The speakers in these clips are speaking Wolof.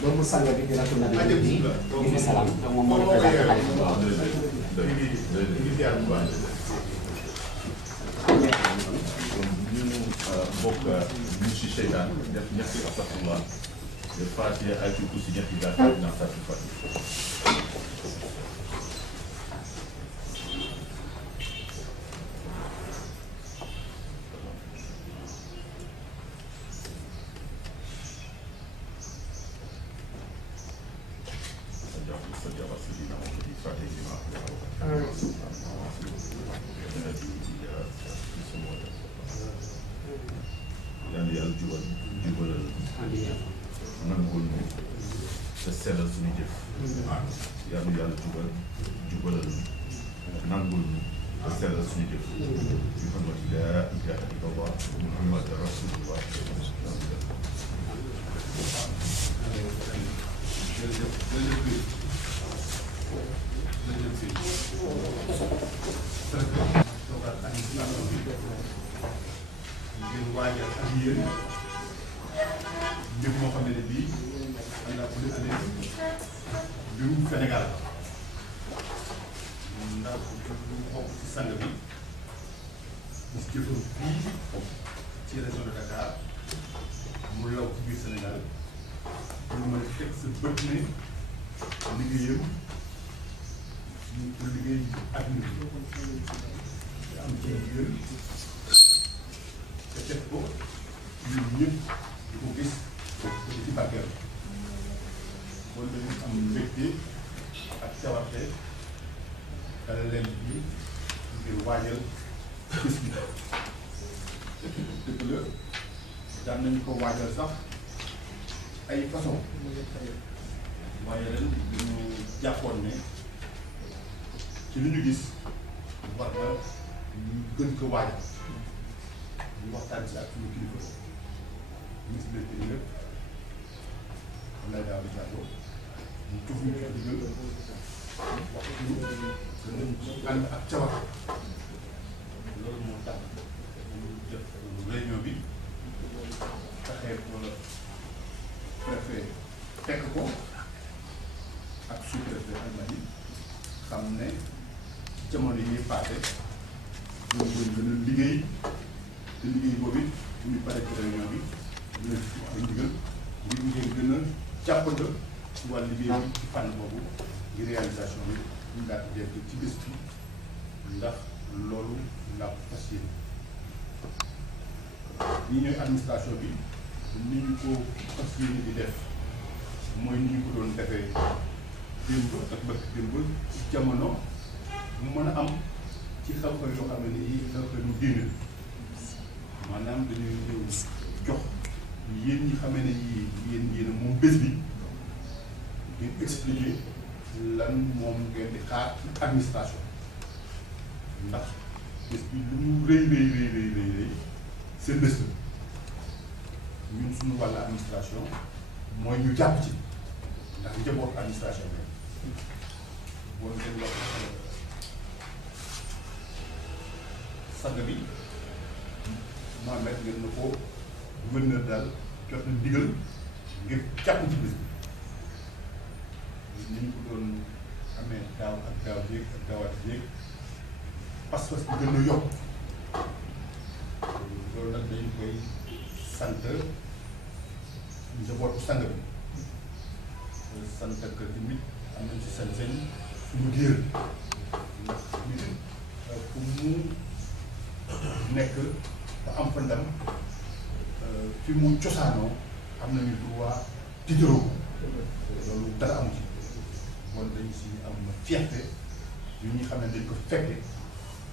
doomu sang bi di rafetlu nabi bi di salaam donc moom moo représenté xalifa bi. ñu bokk ñu si seytaan def ñetti astafurlah de Fatiha ay ci kursi ñetti gàttal na sa ci Fatiha. yàlla yàlla jubal jubalal nangul ñu te sellal suñu jëf yàlla yàlla jubal jubalal nangul ñu te sellal suñu jëf Muhammad laa ilaaha illallah Muhammad rasulullah. ngir waajal ak yéen mbir moo xam ne bii am naa ko li année mbirum Sénégal ndax lu bokk ci sang bi gis jëfam fii ci région de Dakar mu law ci biir Sénégal ñu mën a teg sa bët ne liggéeyam ñu ko liggéey ak nit am ci yéen te def ko ñun ñëpp di ko gis di ci bàggeel kon dañu am mbégte ak cawarte dala leen bi ngir waajal bés bi dëgg la daan nañu ko waajal sax ay façon waaye ren dañu jàppoon ne ci li ñu gis war na ñu gën ko waajal ñu waxtaan ci ak suñu kilifa ministre de l'Intérieur Abdoulaye Daouda Diallo ñu jox ñu ci digal wax ñu danañ ci ànd ak cawar loolu moo tax ñu def réunion bi taxee ko préfet fekk ko ak sous-préfet Almadi xam ne jamono yi ñuy passé ñu gën a liggéey te liggéey boobu bu ñu paree ci réunion bi dina ci ay ndigal ngir ngeen gën a jàppale ci wàllu liggéey bi ci fànn boobu ngir réalisation bi ñu daal di dégg ci bés bi ndax loolu laa ko fas yéene ñi ñooy administration bi ni ñu ko fas yéene di def mooy ni ñu ko doon defee démb ak bëgg démb ci jamono mu mën a am ci xew-xew yoo xam ne nii xew-xew mu diine maanaam dañuy ñëw jox yéen ñi xamee ne yéen moom bés bi ngeen expliquer lan moom ngeen di xaar ci administration ndax bés bi lu mu rëy seen bés la ñun suñu wàllu administration mooy ñu jàpp ci ndax njaboot administration bi boo ngeen wax sang bi Mohamed ngeen na ko gouverneur daal jot na ndigal ngir jàpp ci bés bi ni ñu ko doon amee daaw ak daaw jéeg ak daawaat jéeg pas-pas bi gën a yokk loolu nag dañu koy sant njabootu sang bi sant ak tamit am nañ ci sañ-sañ suñu géer ndax nit fu mu nekk ba am fa ndam fi mu cosaanoo am nañu droit tiitaroo loolu dara amu ci kon dañ si am fierté yu ñuy xam ne dañ ko fekke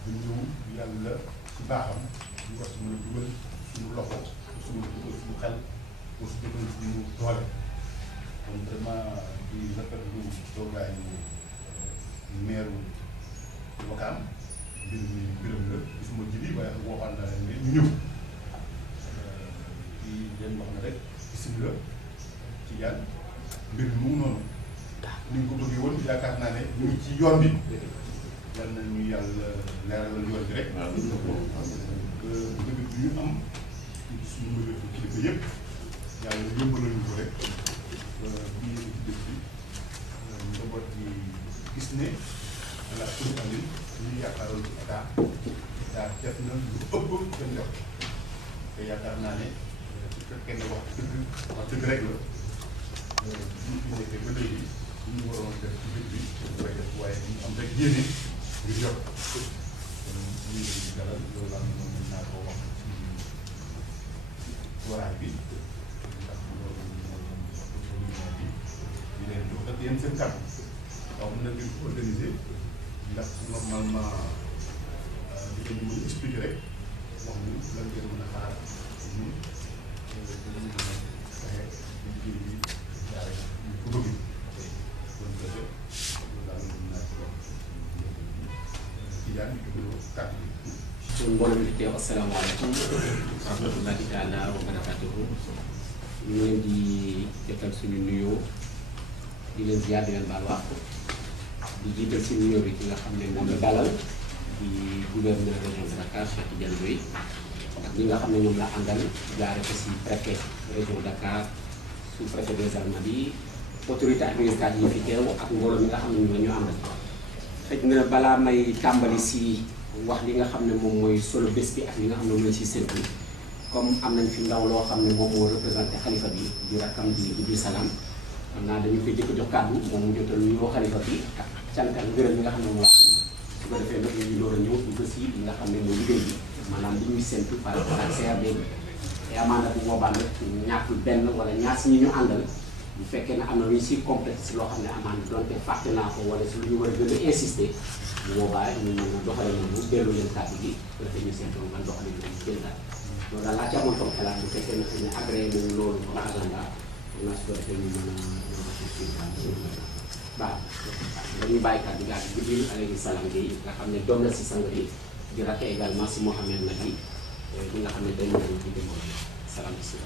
ñu ñëw yàlla ci baaxam ñu war si mën a dugal suñu loxo pour su mën a dugal suñu xel pour su dugal suñu doole donc vraiment di rafetlu toogaayu maire Ouakam mbir mi mbiram la gisuma ji bi waaye waxoon na leen ne ñu ñëw di leen wax na rek bisimilah ci yàlla mbir mi mu ngi noonu ni nga ko bëggee woon yaakaar naa ne ñu ngi ci yoon bi yal na ñu yàlla leeralal yoon bi rek. waaw mbir bi ñu am suñu mbir kilifa yëpp yàlla yombalal ñu ko rek bii ci dëkk bi njaboot yi gis ne ala kulli alin ñu yaakaaroon ci état def na lu ëpp gën def te yaakaar naa ne su fekkee ne wax dëgg rek la ñu fi nekkee ba léegi ñu waroon def ci dëkk bi ñu koy def waaye ñu am rek yéene ngir yokk kon ñu ngi leen di dalal loolu am na mën naa koo wax ci waraay bi ndax loolu mooy bi di leen jox ak yéen seen kàddu waaw mën na ngeen ko organiser ndax normalement di leen mën a expliquer rek wax ñu lan ngeen mën a xaar ñun dinañ mën a fexe liggéey bi jaare ñu ko bëgg kon loolu daal mën naa ci wax ci jaan ñu jógaloo kàddu bi. kon mbooloo mi teew asalaamaaleykum wa rahmatullahi taala wa barakatuhu ñu leen di jotal suñu nuyoo di leen ziar di leen baal wax di jiital si nuyoo bi ki nga xam ne moom la dalal di gouverneur région de Dakar Cheikh Tidiane Ndoye ak ñi nga xam ne ñoom la àndal jaare ko si préfet région Dakar sous-préfet des Almadies autorité administrative yi fi teew ak mbooloo mi nga xam ne ñu la ñu àndal xëj na balaa may tàmbali si wax li nga xam ne moom mooy solo bés bi ak li nga xam ne moom lañ si séntu comme am nañ fi ndaw loo xam ne moom moo représenté xalifa bi di rakkam di Ibou Salam xam naa dañu koy jëkk jox kàddu moom mu jotal nuyoo xalifa bi ak cant ak ngërëm li nga xam ne moom la am su ko defee nag ñu door a ñëw dugg si li nga xam ne mooy liggéey bi maanaam li ñuy séntu par rapport ak CRD bi te amaana bu boobaa nag ñàkkul benn wala ñaar si ñi ñu àndal bu fekkee ne am na lu ñu siy complexe loo xam ne amaana donte fàtte naa ko wala si lu ñu war a gën a insister bu boobaa ñu mën a doxale noonu dellu leen kàddu gi bu defee ñu séntu nga doxale noonu jël daal loolu daal laa ci amoon comme xalaat bu fekkee ne xëy na agréé nañu loolu comme agenda naa su ko defee ñu mën a baax dañuy bàyyi kàddu gi ak Jibril alayhi salaam Gueye nga xam ne doom la si sang bi di rakk également si Mouhamed Nabi bi nga xam ne dañu leen di demoon salaam si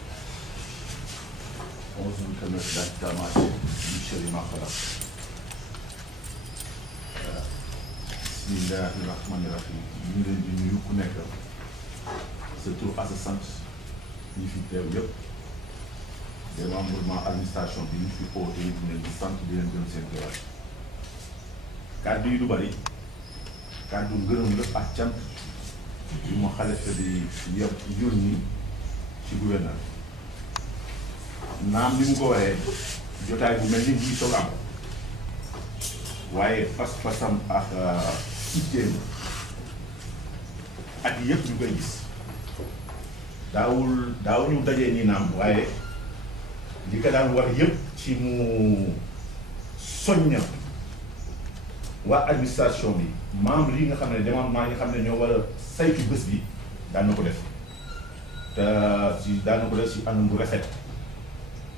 onze bi tamit daal di tamaate ñu cëri maxala bismillahi rahmani rahim ñu ngi leen di nuyu ku nekk sa tur ak sa sant ñi fi teew yëpp démembrement administration bi ñu fi oote yi di leen di sant di leen gën seen teewaay kàddu yi du bari kàddu ngërëm la ak cant yu ma xalifa di yónni ci gouverneur naam ni mu ko waxee jotaay bu mel ni bii soog am waaye fas-fasam ak itteem ak yëpp ñu koy gis daawuñu dajee nii naam waaye li ko daan wax yëpp ci mu soñña waa administration bi membre yi nga xam ne démembrement yi nga xam ne ñoo war a saytu bés bi daan na ko def te daan na ko def si anam bu rafet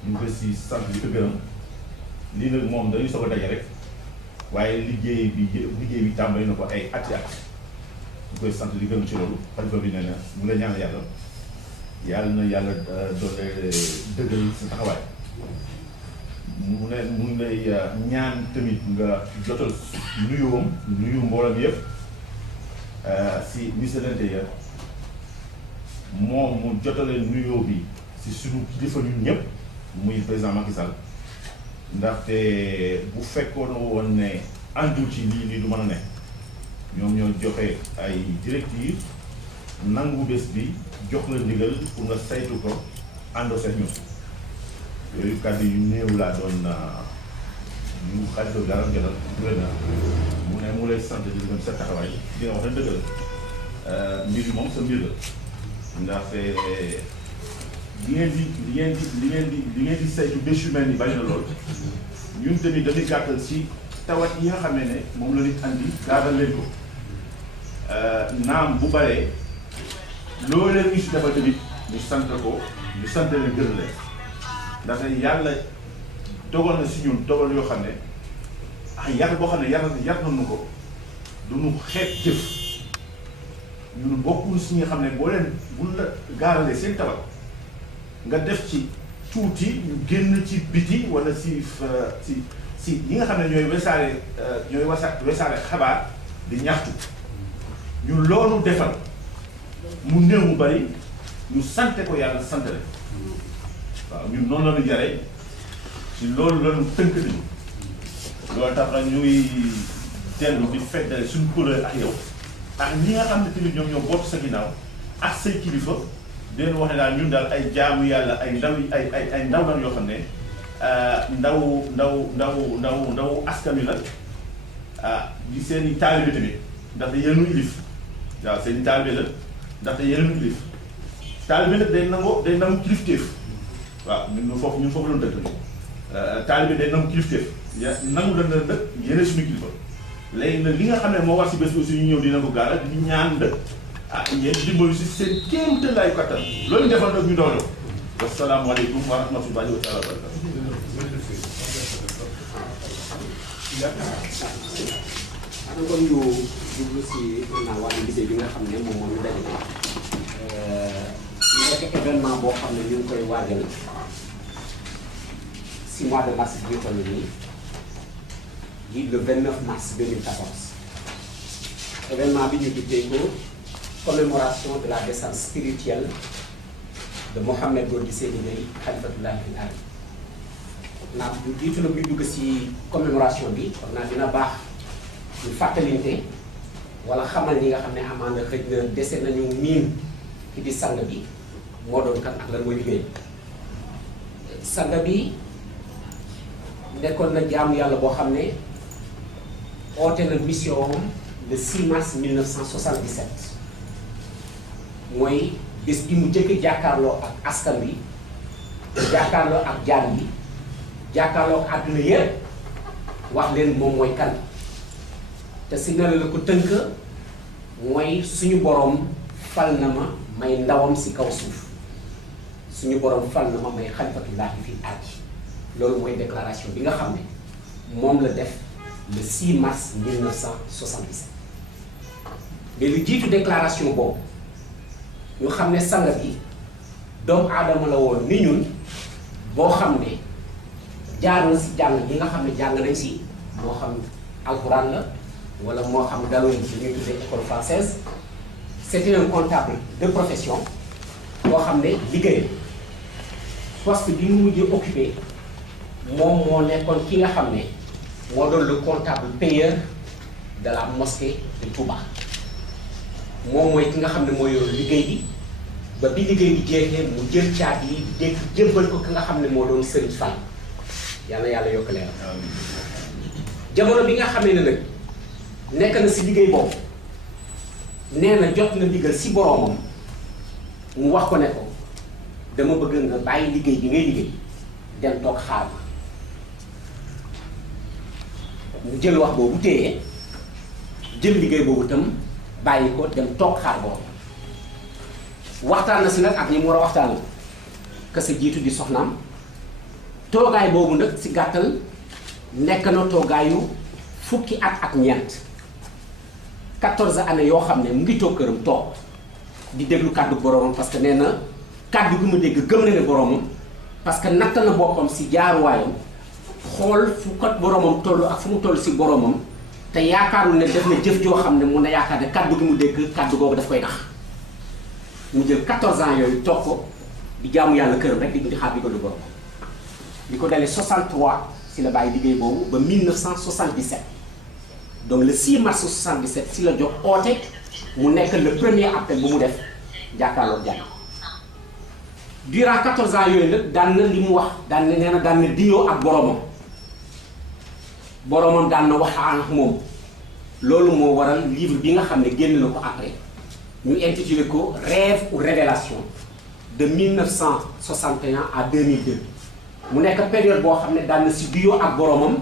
ñu ngi ko si sant di ko gërëm lii nag moom dañuy soog a daje rek waaye liggéey bi tàmbali na ko ay ati at ñu koy sant di gërëm ci loolu xalifa bi nee na mu la ñaan yàlla na yàlla doole dëggal sa taxawaay mu ngi lay ñaan tamit nga jotal nuyu mbooloo bi yëpp si ministre de l'Intérieur moom mu jotale nuyoo bi si suñu kilifa ñun ñëpp muy président Macky Sall ndaxte bu fekkoon woon ne àndul ci lii du mën a ne ñoom ñoo joxe ay directives nangu bés bi jox la ndigal pour nga saytu ko àndoo seet ñun yooyu kàddu yu néew laa doon ñu xalifa bi daal jotal mu ne mu lay sant di gërëm sa taxawaay dina wax ne dëgg la mbir moom sa mbir la ndaxte li ngeen di saytu déchets humains yi bari na lool ñun tamit dañuy gàttal si tawat yi nga xam ne moom la nit andi gaaral leen ko naam bu baree loolu leen ñu si defal tamit ñu sant ko ñu sant leen gërëm leen ndaxte yàlla dogal na si ñun dogal yoo xam ne yar boo xam ne yar nañu ko du ñu xeeb jëf ñun bokkul si ñi xam ne boo leen buñ la gaaralee seen tabax nga def ci tuuti ñu génn ci biti wala si ñi nga xam ne ñooy wesaare xabaar di ñaxtu ñu loolu defal mu néew mu bari ñu sante ko yàlla sant rek waaw ñun noonu la ñu jaree ci loolu la ñu tënk nañu loolu tax na ñuy dellu di feddale suñu couleur ak yow ak ñi nga xam ne tamit ñoom ñoo bootu sa ginnaaw ak say kilifa di leen wax ne daal ñun daal ay jaamu yàlla ay ndaw ay ndaw lan yoo xam ne ndaw askan wi la di seen i taalibe tamit ndaxte yéen ilif waaw seen i taalibe la ndaxte yéen ilif taalibe nag day nangu kilifteef waaw ñun foofu la ñu dëkk taalibe day nangu kilifteef nangu la nag yéene suñu kilifa léegi nag li nga xam ne moo war si bés bi aussi ñu ñëw dina ko gaara di ñaan dëkk yéen dimbali si seen kéemtalaayu kattan loolu defal nag ñu doon wasalaamaaleykum wa rahmatullahi wa taala wa barakatu. xanaa kon ñu jublu si wàllu liggéey bi nga xam ne moom moo ñu dajale nekk événement boo xam ne ñu ngi koy waajal si mois de mars bi ñu toll nii di le 29 mars 2014 événement bi ñu tuddee ko commémoration de la descente spirituelle de Mohamed Gorgui Séni Gueye Khalifatullah fil ard. naa bu jiitu la muy dugg si commémoration bi kon naa dina baax ñu fàttalinte wala xamal ñi nga xam ne amaana xëj na dese nañu miin ki di sang bi moo doon kan ak lan mooy liggéey sang bi nekkoon na jaamu yàlla boo xam ne oote na mission le 6 mars 1977 mooy bés bi mu jëkk jàkkaarloo ak askan bi jàkkaarloo ak jaan yi jàkkaarloo ak àdduna yëpp wax leen moom mooy kan te si na la ko tënk mooy suñu boroom fal na ma may ndawam si kaw suuf suñu boroom fal na ma may xalifatullaahi fil ardi loolu mooy déclaration bi nga xam ne moom la def le 6 mars 1977 mais lu jiitu déclaration boobu ñu xam ne sang bi doomu aadama la woon ni ñun boo xam ne jaaroon si jàng yi nga xam ne jàng nañ si moo xam alxuraan la wala moo xam daloon si ñuy tuddee école française c'était un comptable de profession boo xam ne liggéeyam poste bi mu mujjee occupé moom moo nekkoon ki nga xam ne moo doon le comptable payeur de la mosquée de Touba moom mooy ki nga xam ne mooy yor liggéey bi ba bi liggéey bi jeexee mu jël caabi yi dégg jébbal ko ki nga xam ne moo doon Serigne Fall yàlla yàlla yokk leeram jamono bi nga xamee ne nag nekk na si liggéey boobu nee na jot na ndigal si boroomam mu wax ko ne ko dama bëgg nga bàyyi liggéey bi ngay liggéey dem toog xaar ma mu jël wax boobu téye jël liggéey boobu itam bàyyi ko dem toog xaar boobu waxtaan na si nag ak ñi mu war a waxtaan ka sa jiitu di soxnaam toogaay boobu nag si gàttal nekk na toogaayu fukki at ak ñeent 14 années yoo xam ne mu ngi toog këram toog di déglu kàddu boromam parce que nee na kàddu gi mu dégg gëm na ne boromam parce que natt na boppam si jaaruwaayam xool fu kat boromam toll ak fu mu toll si boromam te yaakaarul ne def na jëf joo xam ne mun na yaakaar ne kàddu gi mu dégg kàddu googu daf koy nax mu jël 14 ans yooyu toog ko di jaamu yàlla këram rek di xaar digalu borom di ko dalee 63 si la bàyyi liggéey boobu ba 1977 donc le 6 mars 77 si la jox oote mu nekk le premier appel bu mu def jàkkaarloog jàmm durant 14 ans yooyu nag daan na li mu wax daan na nee na daan na diyoo ak boromam daan na waxaan ak moom loolu moo waral livre bi nga xam ne génn na ko après ñu intitulé ko Rêve ou Révélation de 1961 à 2002 mu nekk période boo xam ne daan na si diyoo ak boromam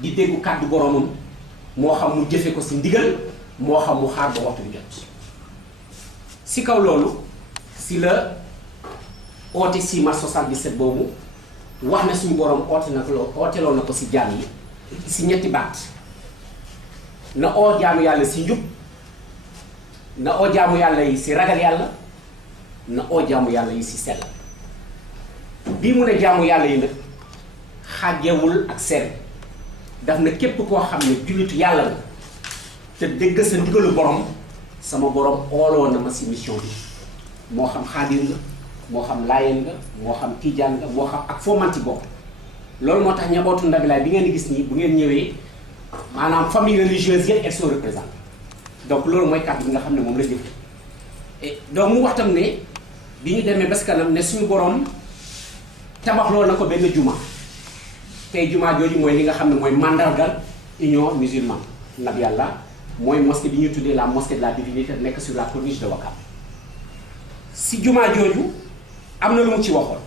di déggu kàddu boromam moo xam mu jëfe ko si ndigal moo xam mu xaar ba waxtu bi jot si kaw loolu si la oote 6 mars 77 boobu wax ne suñu borom ooteloo na ko si jaam yi si ñetti baat na oo jaamu yàlla si njub na oo jaamu yàlla yi si ragal yàlla na oo jaamu yàlla yi si sell bii mu ne jaamu yàlla yi nag xàjjewul ak seen daf na képp koo xam ne jullitu yàlla la te dégg sa ndigalu borom sama borom ooloo na ma si mission bi moo xam xaadir nga moo xam laayeen nga moo xam tiijaan nga moo xam ak foo manti bokk loolu moo tax ñabootu Nabilaay bi ngeen di gis nii bu ngeen ñëwee maanaam famille religieuse yëpp elles sont représentées donc loolu mooy kàddu bi nga xam ne moom la jëf et donc mu wax tam ne bi ñu demee ba si kanam ne suñu borom tabaxloo na ko benn juma tey juma jooju mooy li nga xam ne mooy mandargal union musulmane Nabi Yàlla mooy mosquée bi ñuy tuddee la mosquée de la divinité nekk sur la corniche de Ouakam si juma jooju am na lu mu ci waxoon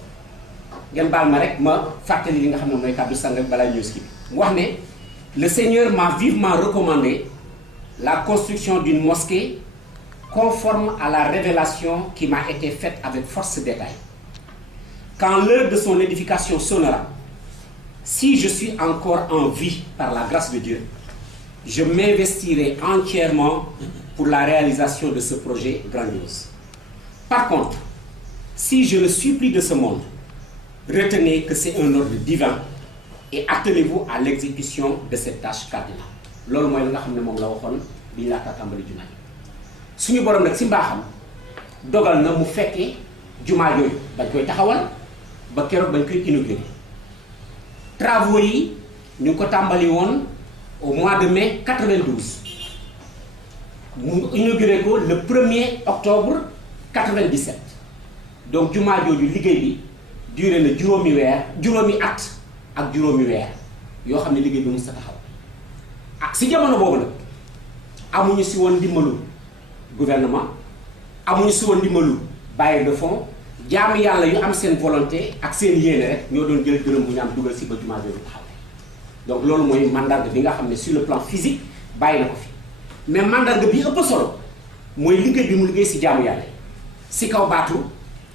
ngeen baal ma rek ma fàttali li nga xam ne mooy kàddu sang balaa ñëw si mu wax ne le Seigneur m'a vivement recommandé la construction d'une mosquée conforme à la révélation qui m'a été faite avec force détail. Quand l'heure de son édification sonnera, si je suis encore en vie par la grâce de Dieu, je m'investirai entièrement pour la réalisation de ce projet grandiose. Par contre, si je ne suis plus de ce monde, retenez que c'est un ordre divin et attelez-vous à l'exécution de cette tâche cardinale. loolu mooy li nga xam ne moom la waxoon bi ñu laata tàmbali jumaa ji suñu borom nag si mbaaxam dogal na mu fekkee jumaa jooju bañ koy taxawal ba keroog bañ koy inauguré travaux yi ñu ngi ko tàmbali woon au mois de mai 92 mu inauguré ko le 1er octobre 97 donc jumaa jooju liggéey bi duré na juróomi at ak juróomi weer yoo xam ne liggéey bi mu sa taxaw si jamono boobu nag amuñu si woon ndimbalu gouvernement amuñu si woon ndimbalu bailleur de fonds jaamu yàlla yu am seen volonté ak seen yéene rek ñoo doon jël dërëm bu ñu am dugal si ba jumaa jooju taxaw donc loolu mooy mandarga bi nga xam ne sur le plan physique bàyyi na ko fi mais mandarga bi ëpp solo mooy liggéey bi mu liggéey si jaamu yàlla si kaw baatu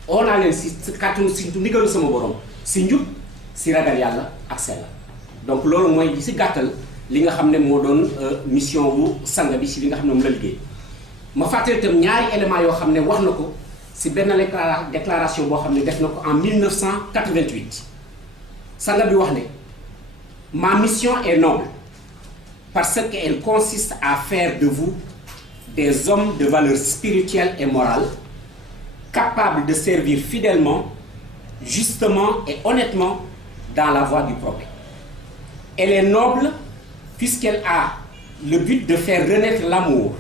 oo naa leen si kàttanu si ndigalu sama borom si njub si ragal yàlla ak sell donc loolu mooy si gàttal li nga xam ne moo doon mission wu sang bi si li nga xam ne moom la liggéey ma fàttali itam ñaari éléments yoo xam ne wax na ko si benn déclaration boo xam ne def na ko en 1988 sang bi wax ne ma mission est noble parce qu'elle consiste à faire de vous des hommes de valeur spirituelle et morale capables de servir fidèlement, justement et honnêtement dans la voie du progrès. Elle est noble puisqu'elle a le but de faire renaître l'amour,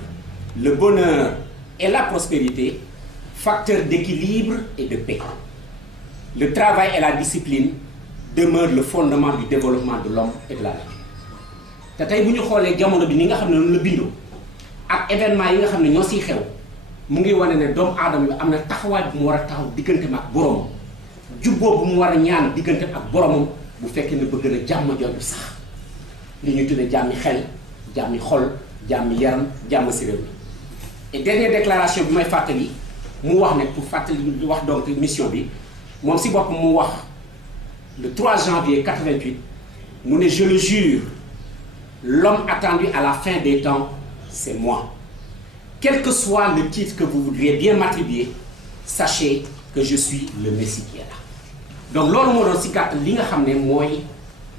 le bonheur et la prospérité, facteurs d'équilibre et de paix. Le travail et la discipline demeurent le fondement du développement de l'homme et de la nature. te tey bu ñu xoolee jamono bi ni nga xam ne noonu la bindoo ak événement yi nga xam ne ñoo siy xew mu ngi wane ne doomu aadama bi am na taxawaay bu mu war a taxaw digganteem ak boromam jubboo bu mu war a ñaan digganteem ak boromam bu fekkee ne bëgg na jàmm jooju sax li ñu tuddee jàmmi xel jàmmi xol jàmmi yaram jàmm si réew mi. et dernière déclaration bi may fàttali mu wax ne pour fàttali wax donc mission bi moom si bopp mu wax le 3 janvier 88 mu ne je le jure. L'homme attendu à la fin des temps, c'est moi. Quel que soit le titre que vous voudriez bien m'attribuer, sachez que je suis le Messie qui est là. Donc loolu moo doon si gàttal li nga xam ne mooy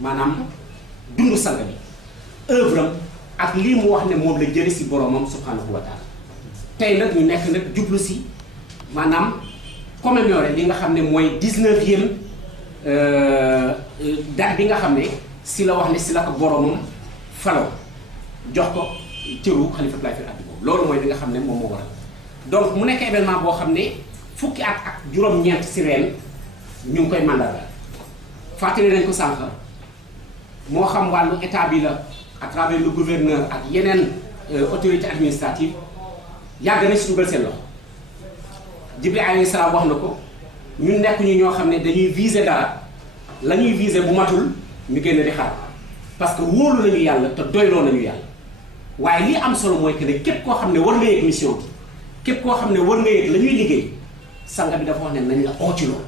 maanaam dundu sang bi œuvre am ak lii mu wax ne moom la jëlee si boromam subhanahu wa taala tey nag ñu nekk nag jublu si maanaam commémorer li nga xam ne mooy 19e date bi nga xam ne si la wax ne si la ko boromam. falo jox ko cëru xalifatulaay fil ardi boobu loolu mooy li nga xam ne moom moo waral donc mu nekk événement boo xam ne fukki at ak juróom-ñeent si ren ñu ngi koy mandargal fàttali nañ ko sànq moo xam wàllu état bi la à travers le gouverneur ak yeneen autorité administrative yàgg nañ si dugal seen loxo Jibril alayhi salaam wax na ko ñun nekk ñu ñoo xam ne dañuy viser dara la ñuy viser bu matul ñu génn di xaar parce que wóolu nañu yàlla te doyloo nañu yàlla waaye li am solo mooy que ne képp koo xam ne war nga yëg mission bi képp koo xam ne war nga yëg la ñuy liggéey sanga bi dafa wax ne nañ la oo ci loolu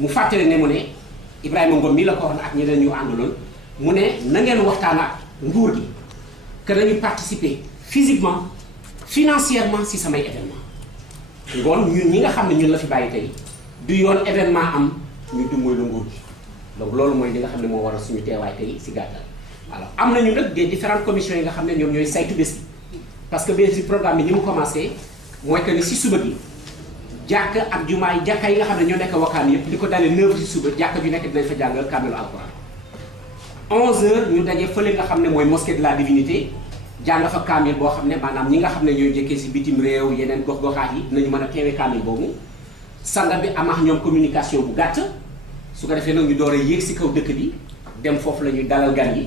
mu fàttali ne mu ne Ibrahima Ngom mii la ko wax ak ñeneen ñu àndaloon mu ne na ngeen waxtaan ak nguur gi que nañu participer physiquement financièrement si samay événement ngoon ñun ñi nga xam ne ñun la fi bàyyi tey du yoon événement am ñu du mooy la nguur gi donc loolu mooy li nga xam ne moo waral suñu teewaay tey si gàttal. alors am nañu nag des différentes commissions yi nga xam ne ñoom ñooy saytu bés bi parce que bés bi programme bi ni mu commencé mooy que ni si suba gi jàkk ak jumaa yi jàkka yi nga xam ne ñoo nekk Wakam yëpp li ko dalee 9 si suba jàkk ju nekk dinañ fa jàngal kaamilu alquran 11h ñu daje fële nga xam ne mooy mosquée de la divinité jàng fa kaamil boo xam ne maanaam ñi nga xam ne ñooy jëkkee si bitim réew yeneen gox-goxaat yi dinañu mën a teewee kaamil boobu sanga bi amax ñoom communication bu gàtt su ko defee nag ñu door a yéeg si kaw dëkk bi dem foofu la ñuy dalal gan yi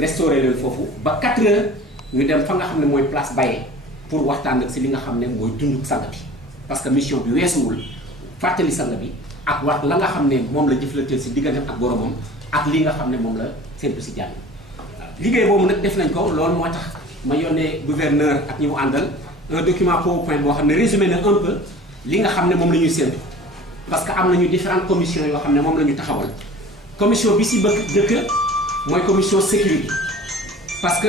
restauré leen foofu ba 4h ñu dem fa nga xam ne mooy place Baye pour waxtaan ak si li nga xam ne mooy dunduk sanga bi parce que mission bi weesuwul fàttali sanga bi ak wax la nga xam ne moom la jëflanteel si diggante ak boromam ak li nga xam ne moom la séntu si jàng liggéey boobu nag def nañ ko loolu moo tax ma yónnee gouverneur ak ñi mu àndal un document PowerPoint boo xam ne résumé na un peu li nga xam ne moom la ñuy séntu parce que am nañu différentes commissions yoo xam ne moom la ñu taxawal commission bi si bëgg dëkk mooy commission sécurité parce que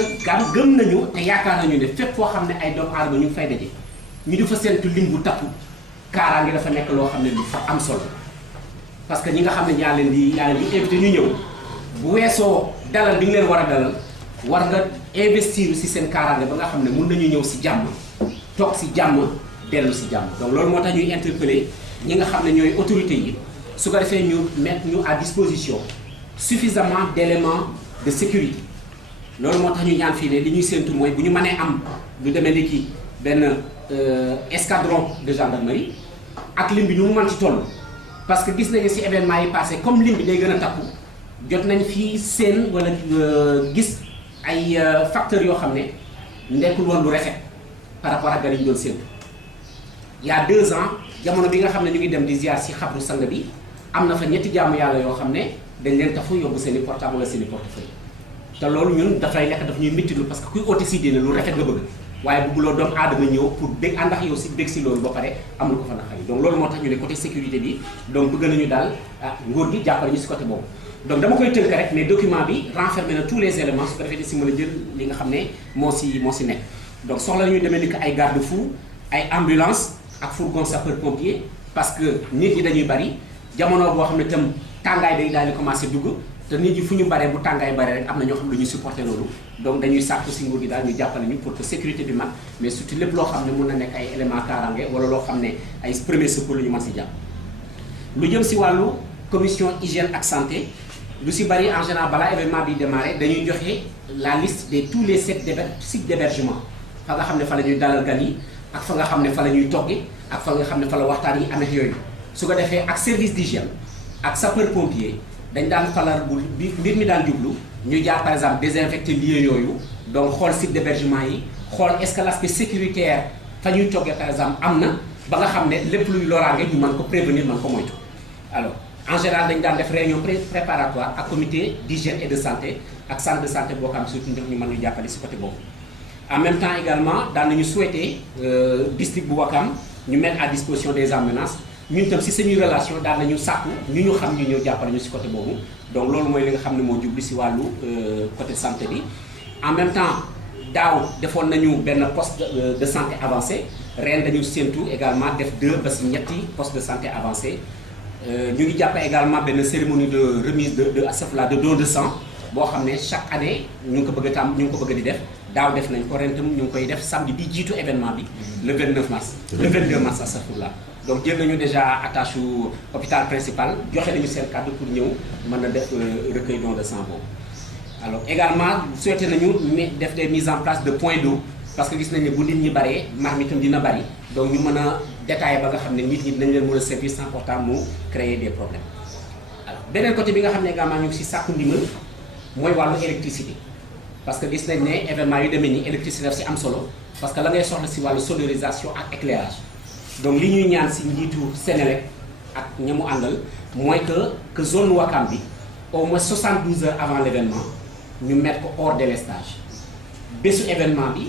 gëm nañu te yaakaar nañu ne fépp foo xam ne ay doomu aadama ñu ngi fay daje ñu di fa séntu lim bu takku kaaraange dafa nekk loo xam ne lu fa am solo parce que ñi nga xam ne yaa leen di invité ñu ñëw bu weesoo dalal bi nga leen war a dalal war nga investir si seen kaaraange ba nga xam ne mun nañu ñëw si jàmm toog si jàmm dellu si jàmm donc loolu moo tax ñuy interpeller ñi nga xam ne ñooy autorités yi su ko defee ñu mettre ñu à disposition suffisamment d'éléments de sécurité loolu moo tax ñu ñaan fii ne li ñuy séntu mooy bu ñu mënee am lu demee ni ki benn escadron de gendarmerie ak lim bi ñu mu mën ci toll parce que gis nañu si événement yi passé comme lim bi day gën a takku jot nañ fii seen wala gis ay facteurs yoo xam ne nekkul woon lu rafet par rapport ak gan yi ñu doon séntu il y a 2 ans jamono bi nga xam ne ñu ngi dem di ziar si xabru sang bi am na fa ñetti jaamu yàlla yoo xam ne dañ leen tafu yóbbu seen i portable wala seen i portefeuille te loolu ñun dafay nekk daf ñuy métti parce que kuy oote si diine lu rafet nga bëgg waaye bëgguloo doomu aadama ñëw pour dégg ànd ak yow si dégg si loolu ba pare am lu ko fa naqari donc loolu moo tax ñu ne côté sécurité bi donc bëgg nañu daal nguur gi jàppale ñu si côté boobu donc dama koy tënk rek mais document bi renfermé na tous les éléments su ko defee di si mën a jël li nga xam ne moo si nekk donc soxla nañu demee ni que ay garde-fou ay ambulance ak fourgon sapeur pompier parce que nit ñi dañuy bari jamono boo xam ne itam tàngaay day daal di commencé dugg te nit ñi fu ñu baree bu tàngaay bare rek am na ñoo xam ne dañuy supporter loolu donc dañuy sàkku si nguur gi daal ñu jàppale ñu pour que sécurité bi mat mais surtout lépp loo xam ne mun na nekk ay éléments kaaraange wala loo xam ne ay premier secours la ñu mën si jàpp lu jëm si wàllu commission hygiène ak santé lu si bari en général balaa événement bi démarré dañuy joxe la liste de tous les sites d'hébergement fa nga xam ne fa la ñuy dalal gan yi ak fa nga xam ne fa la ñuy togge ak fa nga xam ne fa la waxtaan yi amee yooyu su ko defee ak service d'hygiène ak sapeur pompier dañ daan falar bu mbir mi daan jublu ñu jaar par exemple désinfecter lieux yooyu donc xool site d'hébergement yi xool est-ce que l'aspect sécuritaire fa ñuy toggee par exemple am na ba nga xam ne lépp luy loraange ñu mën ko prévenir mën ko moytu alors en général dañ daan def réunion préparatoire ak comité d'hygiène et de santé ak centre de santé boo xam surtout ñu mën ñu jàppale si côté boobu en même temps également daan nañu souhaiter district bu Wakam ñu mettre à disposition des ambulances ñun tam si suñuy relation daan nañu sàkku ñu xam ñu ñëw jàppale ñu si côté boobu donc loolu mooy li nga xam ne moo jublu si wàllu côté santé bi en même temps daaw defoon nañu benn poste de santé avancé ren dañu séntu également def 2 ba si ñetti poste de santé avancé ñu ngi jàpp également benn cérémonie de remise de don de sang boo xam ne chaque année ñu ngi ko bëgg a ñu ngi ko bëgg di def daaw def nañ ko ren tam ñu ngi koy def samedi bi jiitu événement bi le 29 mars le 22 mars astafurlah donc jël nañu déjà attache u hôpital principal joxe nañu seen kàddu pour ñëw mën na def recueil don de sang boobu alors également souhaité nañu def des mises en place de points d'eau parce que gis nañ ne bu nit ñi baree mar mi tam dina bari donc ñu mën a détailler ba nga xam ne nit ñi dinañ leen mën a servir sans pourtant mu créer des problèmes alors beneen côté bi nga xam ne également ñu ngi si sàkku ndimbal mooy wàllu électricité parce que gis nañ ne événement yu demee nii électricité daf si am solo parce que la ngay soxla si wàllu sonorisation ak éclairage donc li ñuy ñaan si njiitu Sénélec ak ñamu àndal mooy que zone Wakam bi au moins 72 heures avant l'événement ñu mettre ko hors délestage bésu événement bi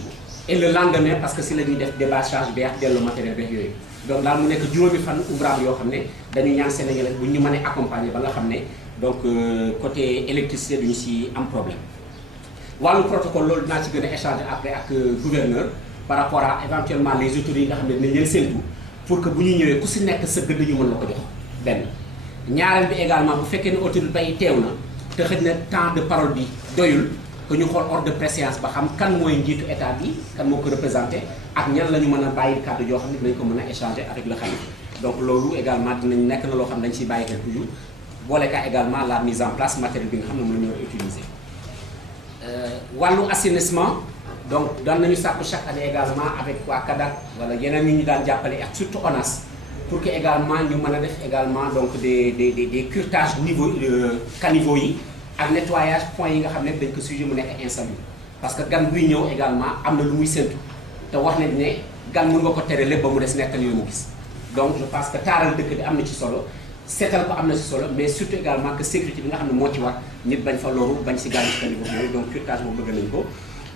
et le lendemain parce que si la ñuy def débâchage bi ak delloo matériel beeg yooyu donc daal mu nekk juróomi fan ouvrable yoo xam ne dañu ñaan Sénégalais bu ñu mën a accompagner ba nga xam ne donc côté électricité duñu si am problème wàllu protocole loolu dinaa ci gën a échanger après ak gouverneur par rapport à éventuellement les autorités yi nga xam ne dinañ leen séntu pour que bu ñu ñëwee ku si nekk sa gëdd ñu mën la ko jox benn ñaareel bi également bu fekkee ne autorité bay teew na te xëj na temps de parole bi doyul que ñu xool ordre de préséance ba xam kan mooy njiitu état bi kan moo ko représenté ak ñan la ñu mën a bàyyi kàddu yoo xam ne dinañ ko mën a échanger avec le khalife donc loolu également dinañ nekk na loo xam ne dañ ciy bàyyi xel toujours boole ka également la mise en place matériel bi nga xam ne moom la ñu war a utiliser wàllu assainissement donc daan nañu sàkku chaque année également avec waa CADAC wala yeneen ñi ñu daan jàppale ak surtout ONAS pour que également ñu mën a def également donc des curetages niveau caniveaux yi ak nettoyage point yi nga xam ne dañ ko sujet mu nekk insalubre parce que gan buy ñëw également am na lu muy séntu te wax nañ ne gan mën nga ko tere lépp ba mu des nekkal yu mu gis donc je pense que taaral dëkk bi am na ci solo seetal ko am na ci solo mais surtout également que sécurité bi nga xam ne moo ci war nit bañ fa loru bañ si gaañu si caniveau yooyu donc curtage boobu bëgg nañ ko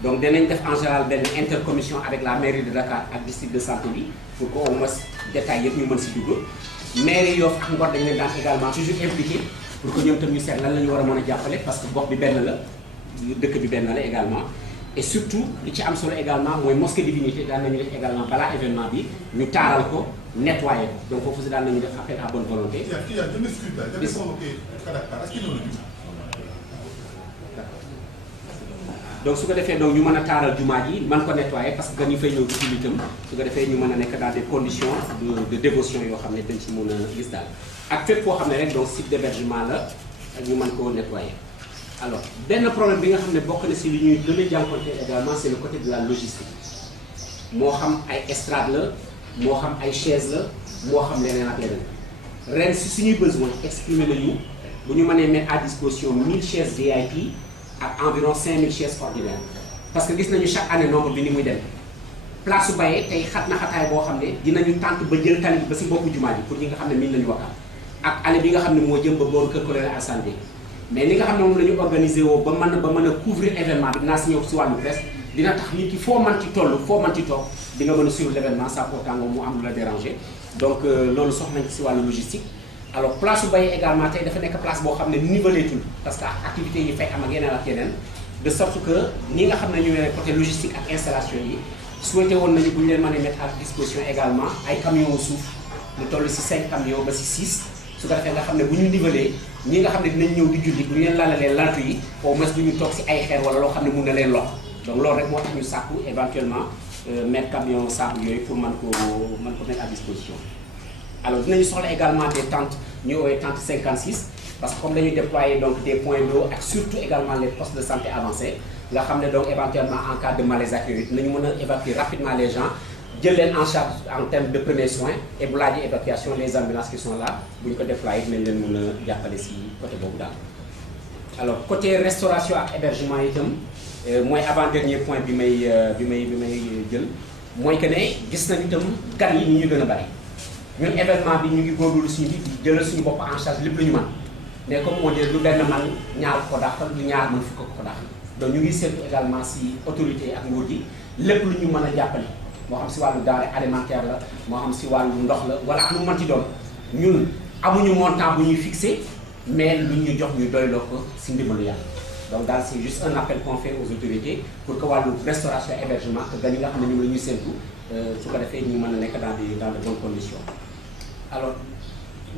donc danañ def en général benn intercommission avec la mairie de Dakar ak district de santé bi pour que au moins détails yëpp ñu mën si dugg mairie Yoff ak Ngor dañ leen daan également toujours impliqué pour que ñoom tam ñu seet lan la ñu war a mën a jàppale parce que gox bi benn la dëkk bi benn la également et surtout li ci am solo également mooy mosquée divinité daan nañu def également balaa événement bi ñu taaral ko nettoyé ko donc foofu si daan nañu def appel à bonne volonté. donc su ko defee donc ñu mën a taaral jumaa ji mën ko nettoyer parce que dañu fay ñëw di julli itam su ko defee ñu mën a nekk dans des conditions de dévotion yoo xam ne dañ ci mën a gis daal ak fépp foo xam ne rek donc site d'hébergement la ñu mën koo nettoyer. alors benn problème bi nga xam ne bokk na si li ñuy gën a jànkuwanteel également c'est le côté de la logistique moo xam ay estrade la moo xam ay chaise la moo xam leneen ak leneen ren si suñuy besoin exprimer nañu bu ñu mënee mettre à disposition 1000 chaises VIP ak environ 5000 chaises ordinaires parce que gis nañu chaque année nombre bi ni muy dem place su bayee tey xat na xataay boo xam ne dinañu tànt ba jël tali ba si boppu jumaa ji pour ñi nga xam ne miin nañu waxtaan ak année bi nga xam ne moo jëm ba booru kër colonel Assane Gueye mais ni nga xam ne moom la ñu organisé woo ba mën a couvrir événement bi dinaa si ñëw si wàllu presse dina tax nit ki foo mën ci toll foo mën ci toog di nga mën a suivre l'événement sans pourtant moom mu am lu la déranger donc loolu soxla nañ si wàllu logistique. alors place su bayee également tey dafa nekk place boo xam ne nivelé tul parce que activités yi fay am ak yeneen de sorte que ñi nga xam ne ñu ne côté logistique ak installation yi souhaité woon nañu bu ñu leen mën a mettre à disposition également ay camions suuf lu toll si 5 camions ba si 6 su ko defee nga xam ne bu ñu nivelé ñi nga xam ne dinañ ñëw di julli bu ñu leen laalalee laltu yi au moins du ñu toog si ay xeer wala loo xam ne mun na leen lox donc loolu rek moo tax ñu sàkku éventuellement mettre camion sable yooyu pour mën ko mettre à disposition. alors dinañu soxla également des tentes ñu woowee tente 56 parce que comme dañuy déployer donc des points d'eau ak surtout également les postes de santé avancés nga xam ne donc éventuellement en cas de malaise ak yooyu dinañu mën a évacuer rapidement les gens jël leen en charge en termes de premiers soins et bu laajee évacuation les ambulances qui sont là bu ñu ko déployer dinañ leen mën a jàppale si côté boobu daal. alors côté restauration ak hébergement itam mooy avant dernier point bi may jël mooy que ne gis nañ itam gan yi ñu gën a bari. ñun événement bi ñu ngi góorgóorlu suñu bi jëlal suñu bopp en charge lépp lu ñu mën mais comme on dit lu benn man ñaar ko dàqal lu ñaar mën fukk ko dàqal donc ñu ngi seetlu également si autorité ak nguur gi lépp lu ñu mën a jàppale moo xam si wàllu denrée alimentaire la moo xam si wàllu ndox la wala ak lu mën ci doon ñun amuñu montant bu ñuy fixé mais lu ñu jox ñu doyloo ko si ndimbalu yàlla donc daal c'est juste un appel qu'on fait aux autorités pour que wàllu restauration hébergement que gan yi nga xam ne ñoom la ñuy séntu su ko defee ñu mën a nekk dans de bonnes conditions. alors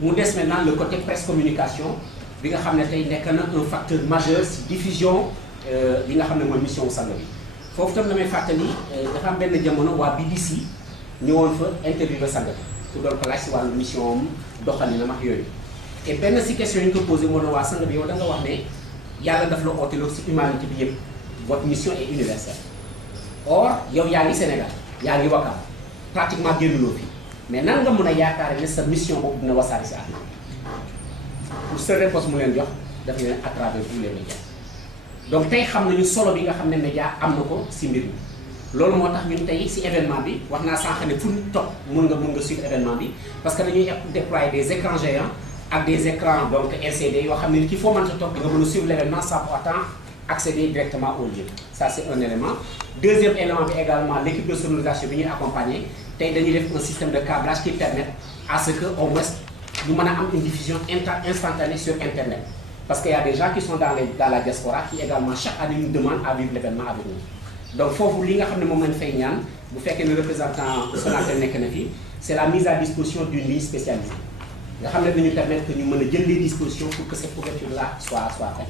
mu des maintenant le côté presse communication bi nga xam ne tey nekk na un facteur majeur si diffusion bi nga xam ne mooy mission sang bi foofu tam damay fàttali dafa am benn jamono waa BBC ñëwoon fa interview sang bi ku doon ko laaj si wàllu mission am doxalinam ak yooyu et benn si question yi ñu ko posé moo ne waa sang bi yow da nga wax ne yàlla daf la ooteloo si humanité bi yëpp votre mission est universelle or yow yaa ngi Sénégal yaa ngi Wakam pratiquement génnuloo fi mais nan nga mën a yaakaar ne sa mission boobu dina wasaari si àdduna pour seule réponse mu leen jox daf leen à travers tous les médias donc tey xam nañu solo bi nga xam ne média am na ko si mbir mi loolu moo tax ñun tey si événement bi wax naa sànq ne fu ñu toog mun nga suivre événement bi parce que dañuy déployer des écrans géants ak des écrans donc LCD yoo xam ne ki foo mënta toog di nga mën a suivre l'événement sans pour autant accéder directement au lieu ça c'est un élément. Deuxième élément bi également l'équipe de sonorisation bi ñuy accompagner tey dañuy def un système de câblage qui permet à ce que au moins ñu mën a am une diffusion instantanée sur internet parce qu'il y a des gens qui sont dans la diaspora qui également chaque année nous demandent à vivre l'événement avec nous. Donc foofu li nga xam ne moom lañ fay ñaan bu fekkee ne représentant Sonatel nekk na fi c'est la mise à disposition d'une ligne spécialisée nga xam ne dañu permettre que ñu mën a jël les dispositions pour que cette couverture-là soit faite.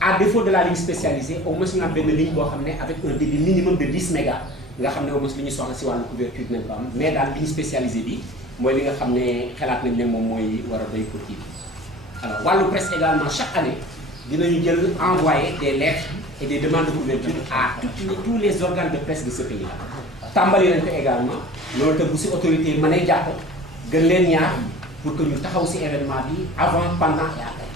À défaut de la ligne spécialisée au moins ñu am benn ligne boo xam ne avec un débit minimum de 10 mégas nga xam ne au moins li ñu soxla si wàllu couverture dinañ ko am mais daal ligne spécialisée bi mooy li nga xam ne xalaat nañ ne moom mooy war a doy pour kii bi. Alors wàllu presse également chaque année dinañu jël envoyer des lettres et des demandes de couverture à tous les organes de presse de ce pays là. tàmbali nañ ko également loolu te bu si autorité yi mën a jàpp gën leen ñaar pour que ñu taxaw si événement bi avant pendant et après.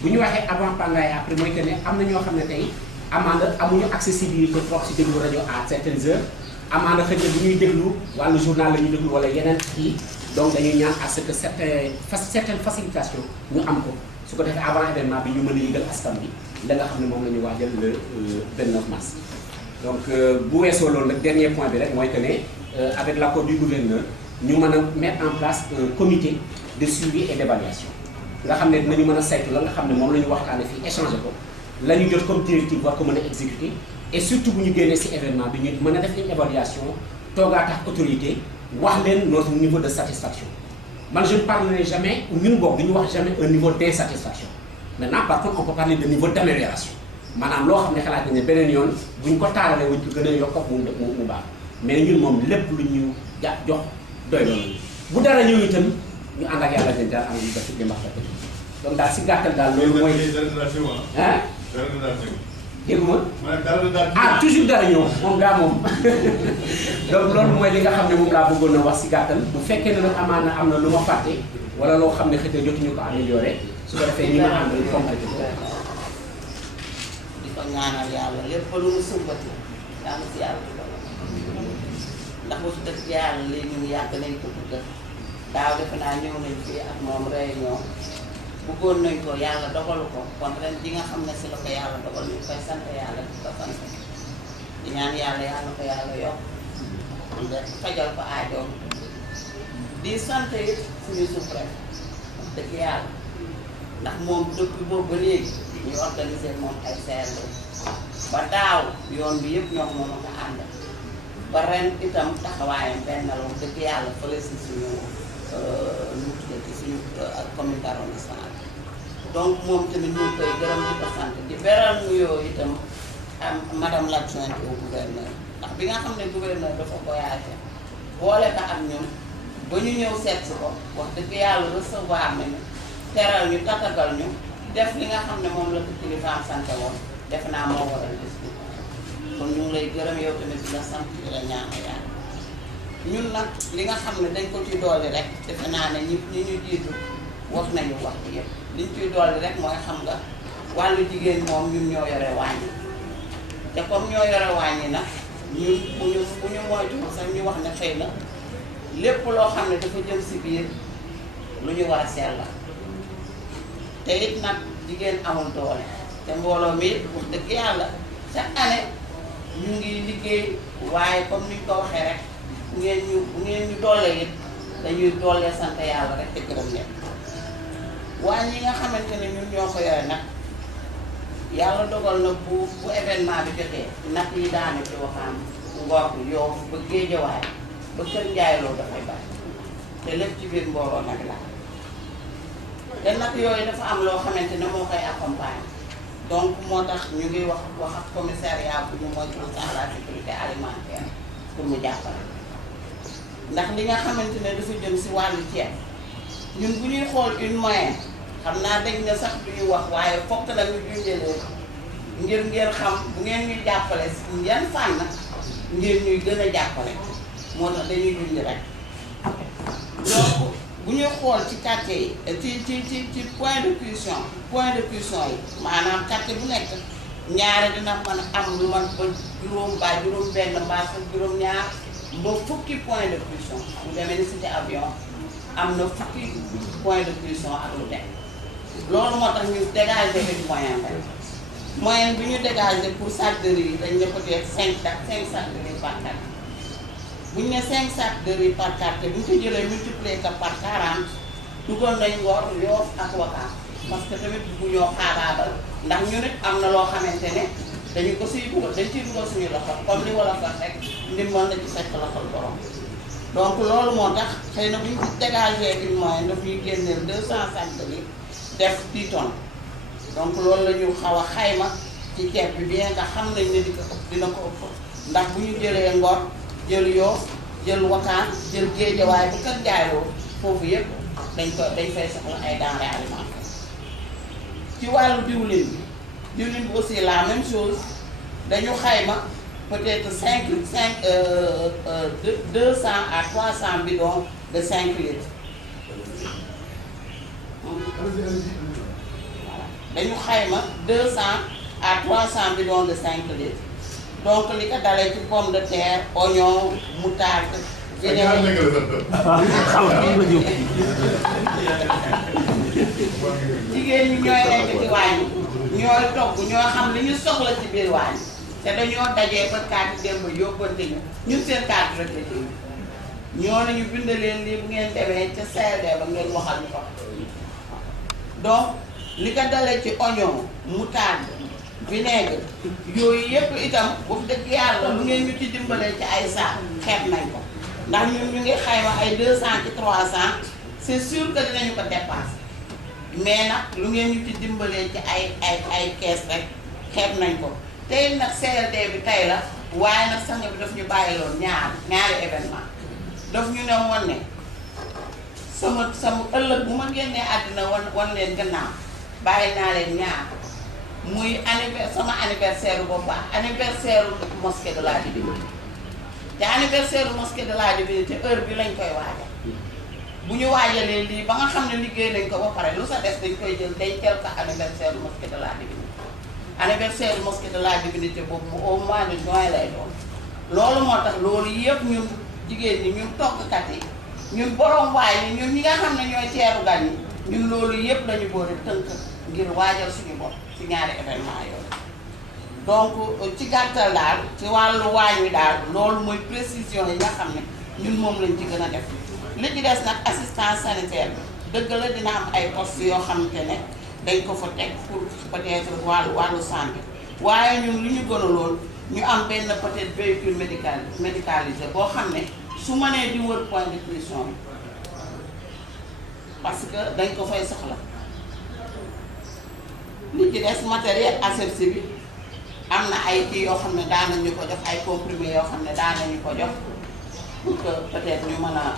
bu ñu waxee avant pendant et après mooy que ne am na ñoo xam ne tey amaana amuñu accessibilité trop si déglu rajo à certaines heures amaana xëy na bu ñuy déglu wàllu journal la ñuy déglu wala yeneen kii donc dañuy ñaan à ce que certaines facilitations ñu am ko su ko defee avant événement bi ñu mën a yëgal askan bi la nga xam ne moom la ñu waajal le 29 mars. donc bu weesoo loolu nag dernier point bi rek mooy que ne avec l'accord du gouverneur ñu mën a mettre en place un comité de suivi et d'évaluation. nga xam ne dinañu mën a saytu la nga xam ne moom la ñu waxtaane fii échanger ko la ñu jot comme directive war ko mën a exécuter et surtout bu ñu génnee ci événement bi ñu mën a def une évaluation toogaat ak autorité wax leen notre niveau de satisfaction. man je ne parlerai jamais ñun boog duñu wax jamais un niveau d'insatisfaction maintenant par contre on peut parler de niveau d'amélioration maanaam loo xam ne xalaat nañ ne beneen yoon bu ñu ko taaralee wuñ ko gën a yokk mu baax mais ñun moom lépp lu ñu jox doy loolu bu dara ñëw itam ñu ànd ak yàlla dañ daal am lu def di mbax donc daal si gàttal daal loolu mooy ah dégguma ah toujours dara ñëw moom daa moom donc loolu mooy li nga xam ne moom laa bëggoon a wax si gàttal bu fekkee ne nag amaana am na lu ma fàtte wala loo xam ne xëy na jotuñu ko amélioré su ko defee ñi ma àndal complété ko di ko ñaanal yàlla lépp lu mu sumbati yàlla si yàlla di ko ndax bu dëkk yàlla léegi ñu yàgg nañ ko dëkk daaw defe naa ñëw nañ fii ak moom réunion bëggoon nañ ko yàlla dogalu ko kon ren di nga xam ne si la ko yàlla dogal ñu koy sant yàlla di ko sant di ñaan yàlla yàlla ko yàlla yokk nga fajal ko aajoom di sant it suñu suprême wax dëgg yàlla ndax moom depuis boobu ba léegi ñu organiser moom ay CRD ba daaw yoon bi yëpp ñoo moom ko ànd ba ren itam taxawaayam benn la wax dëgg yàlla fële si suñu nu tuddati suñu commune arrondissement donc moom tamit ñu ngi koy gërëm di ko sant di beral nuyoo itam am madame l'adjointe au gouverneur ndax bi nga xam ne gouverneur dafa voyagé boole ko ak ñun ba ñu ñëw seet si ko wax dëgg yàlla recevoir nañu teral ñu tatagal ñu def li nga xam ne moom la ko kilifaam sante woon def naa moo waral bis bi kon ñu ngi lay gërëm yow tamit di la sant di la ñaanal yàlla ñun nag li nga xam ne dañ ko ci dolli rek defe naa ne ñi ñu jiitu wax nañu wax bi yëpp liñ ciy dolli rek mooy xam nga wàllu jigéen moom ñun ñoo yore wàññi te comme ñoo yore wàññi nag ñun bu ñu moytu sax ñu wax ne xëy na lépp loo xam ne dafa jëm si biir lu ñu war a seet la te it nag jigéen amul doole te mbooloo mi it wax dëgg yàlla chaque année ñu ngi liggéey waaye comme ni ñu ko waxee rek bu ngeen ñu doole it dañuy doole sant yàlla rek te gërëm leen waaye ñi nga xamante ne ñun ñoo ko yore nag yàlla dogal na bu événement bi jotee nag yi daanu ci waxaan Ngor Yoff ba Géejawaay ba Kër Njaay Lo dafay bari te lépp ci biir mbooloo nag la te nag yooyu dafa am loo xamante ne moo koy accompagner donc moo tax ñu ngi wax ak commissariat bu ñu mooy à la sécurité alimentaire pour mu jàppale ndax li nga xamante ne dafa jëm si wàllu ceeb ñun bu ñuy xool une moyenne xam naa dañ ne sax du ñu wax waaye fokk la ñu junjalee ngir ngeen xam bu ngeen ñuy jàppale si yan fànn ngeen ñuy gën a jàppale moo tax dañuy junj rek donc bu ñuy xool ci quartier yi ci point de cuisson yi maanaam quartier bu nekk ñaare dina mën a am lu man ba juróom benn mbaa sax juróom ñaar ba fukki point de cuisson bu demee ni cité avion am na fukki point de cuisson ak lu dem loolu moo tax ñu dégager une moyenne bi ñu dégager pour sac de riz dañ ne peut-être 5 sacs de riz par carte bu ñu ne 5 sacs de riz par carte bu ñu ko jëlee multiplier ko par 40 dugal nañ Ngor Yoff ak Ouakam parce que tamit bu ñoo xaabaabal ndax ñu nit am na loo xamante ne dañu ko siy dugal dañ ciy dugal suñu loxo comme li wala fa rek ndimbal na ci fekk loxol borom donc loolu moo tax xëy na bu ñu dégagé une moyenne daf ñuy génneel 200 sacs li def 10 tonnes donc loolu la ñu xaw a xayma ci ceeb bi bien nga xam nañ ne di ko ëpp dina ko ëpp ndax bu ñu jëlee Ngor jël Yoff jël Wakaan jël Géejawaay bu Kër Njaayloo foofu yëpp dañ fay soxla ay denrées alimentaires ci wàllu diwlin bi aussi la même chose dañu xayma peut-être 200 à 300 bidons de 5 litres dañu xayma 200 à 300 bidons de 5 litres donc li ko dalee ci pomme de terre oignon moutarde. jigéen ñi ñooy nekk ci waañ ñooy togg ñoo xam li ñu soxla ci biir waañ te dañoo dajee ba carte démb yóbbante ñu ñun seen carte retraité ñoo nañu bind leen lii bu ngeen demee ca CRD ba ngeen waxal ñu ko donc li ko dalee ci oignon moutarde vinaigre yooyu yëpp itam bu dëgg yàlla lu ngeen ñu ci dimbalee ci ay saak xeeb nañ ko ndax ñun ñu ngi xayma ay 200 ci 300 c'est sûr que dinañu ko dépasser mais nag lu ngeen ñu ci dimbalee ci ay kees rek xeeb nañ ko tey nag CRD bi tey la waaye nag sang bi daf ñu bàyyiloon ñaari événement daf ñu ne woon ne sama ëllëg bu ma génnee àddina wan leen gannaaw bàyyi naa leen ñaar muy sama anniversaire boobu anniversaire mosquée de la Divinité te anniversaire mosquée de la Divinité heure bi lañ koy waajal bu ñu waajalee lii ba nga xam ne liggéey nañ ko ba pare lu sa des dañ koy jël dencal ko anniversaire mosquée de la Divinité anniversaire mosquée de la Divinité boobu au mois de juin lay doon loolu moo tax loolu yëpp ñun jigéen ñi ñun toggkat yi ñun borom waay yi ñun ñi nga xam ne ñooy teeru gan yi ñun loolu yëpp lañu boole tënk ngir waajal suñu bopp ci ñaari événement yooyu donc ci gàttal daal ci wàllu waañ wi daal loolu mooy précision yi nga xam ne ñun moom lañ ci gën a def li ci des nag assistance sanitaire bi dëgg la dina am ay postes yoo xamante ne dañ ko fa teg pour peut-être wàllu santé waaye ñun li ñu gënaloon ñu am benn peut-être véhicule médicalisé boo xam ne su mënee di wër point de pression bi parce que dañ ko fay soxla li ci des matériel asepsie bi am na ay kii yoo xam ne daan nañu ko jox ay comprimés yoo xam ne daan nañu ko jox pour que peut-être ñu mën a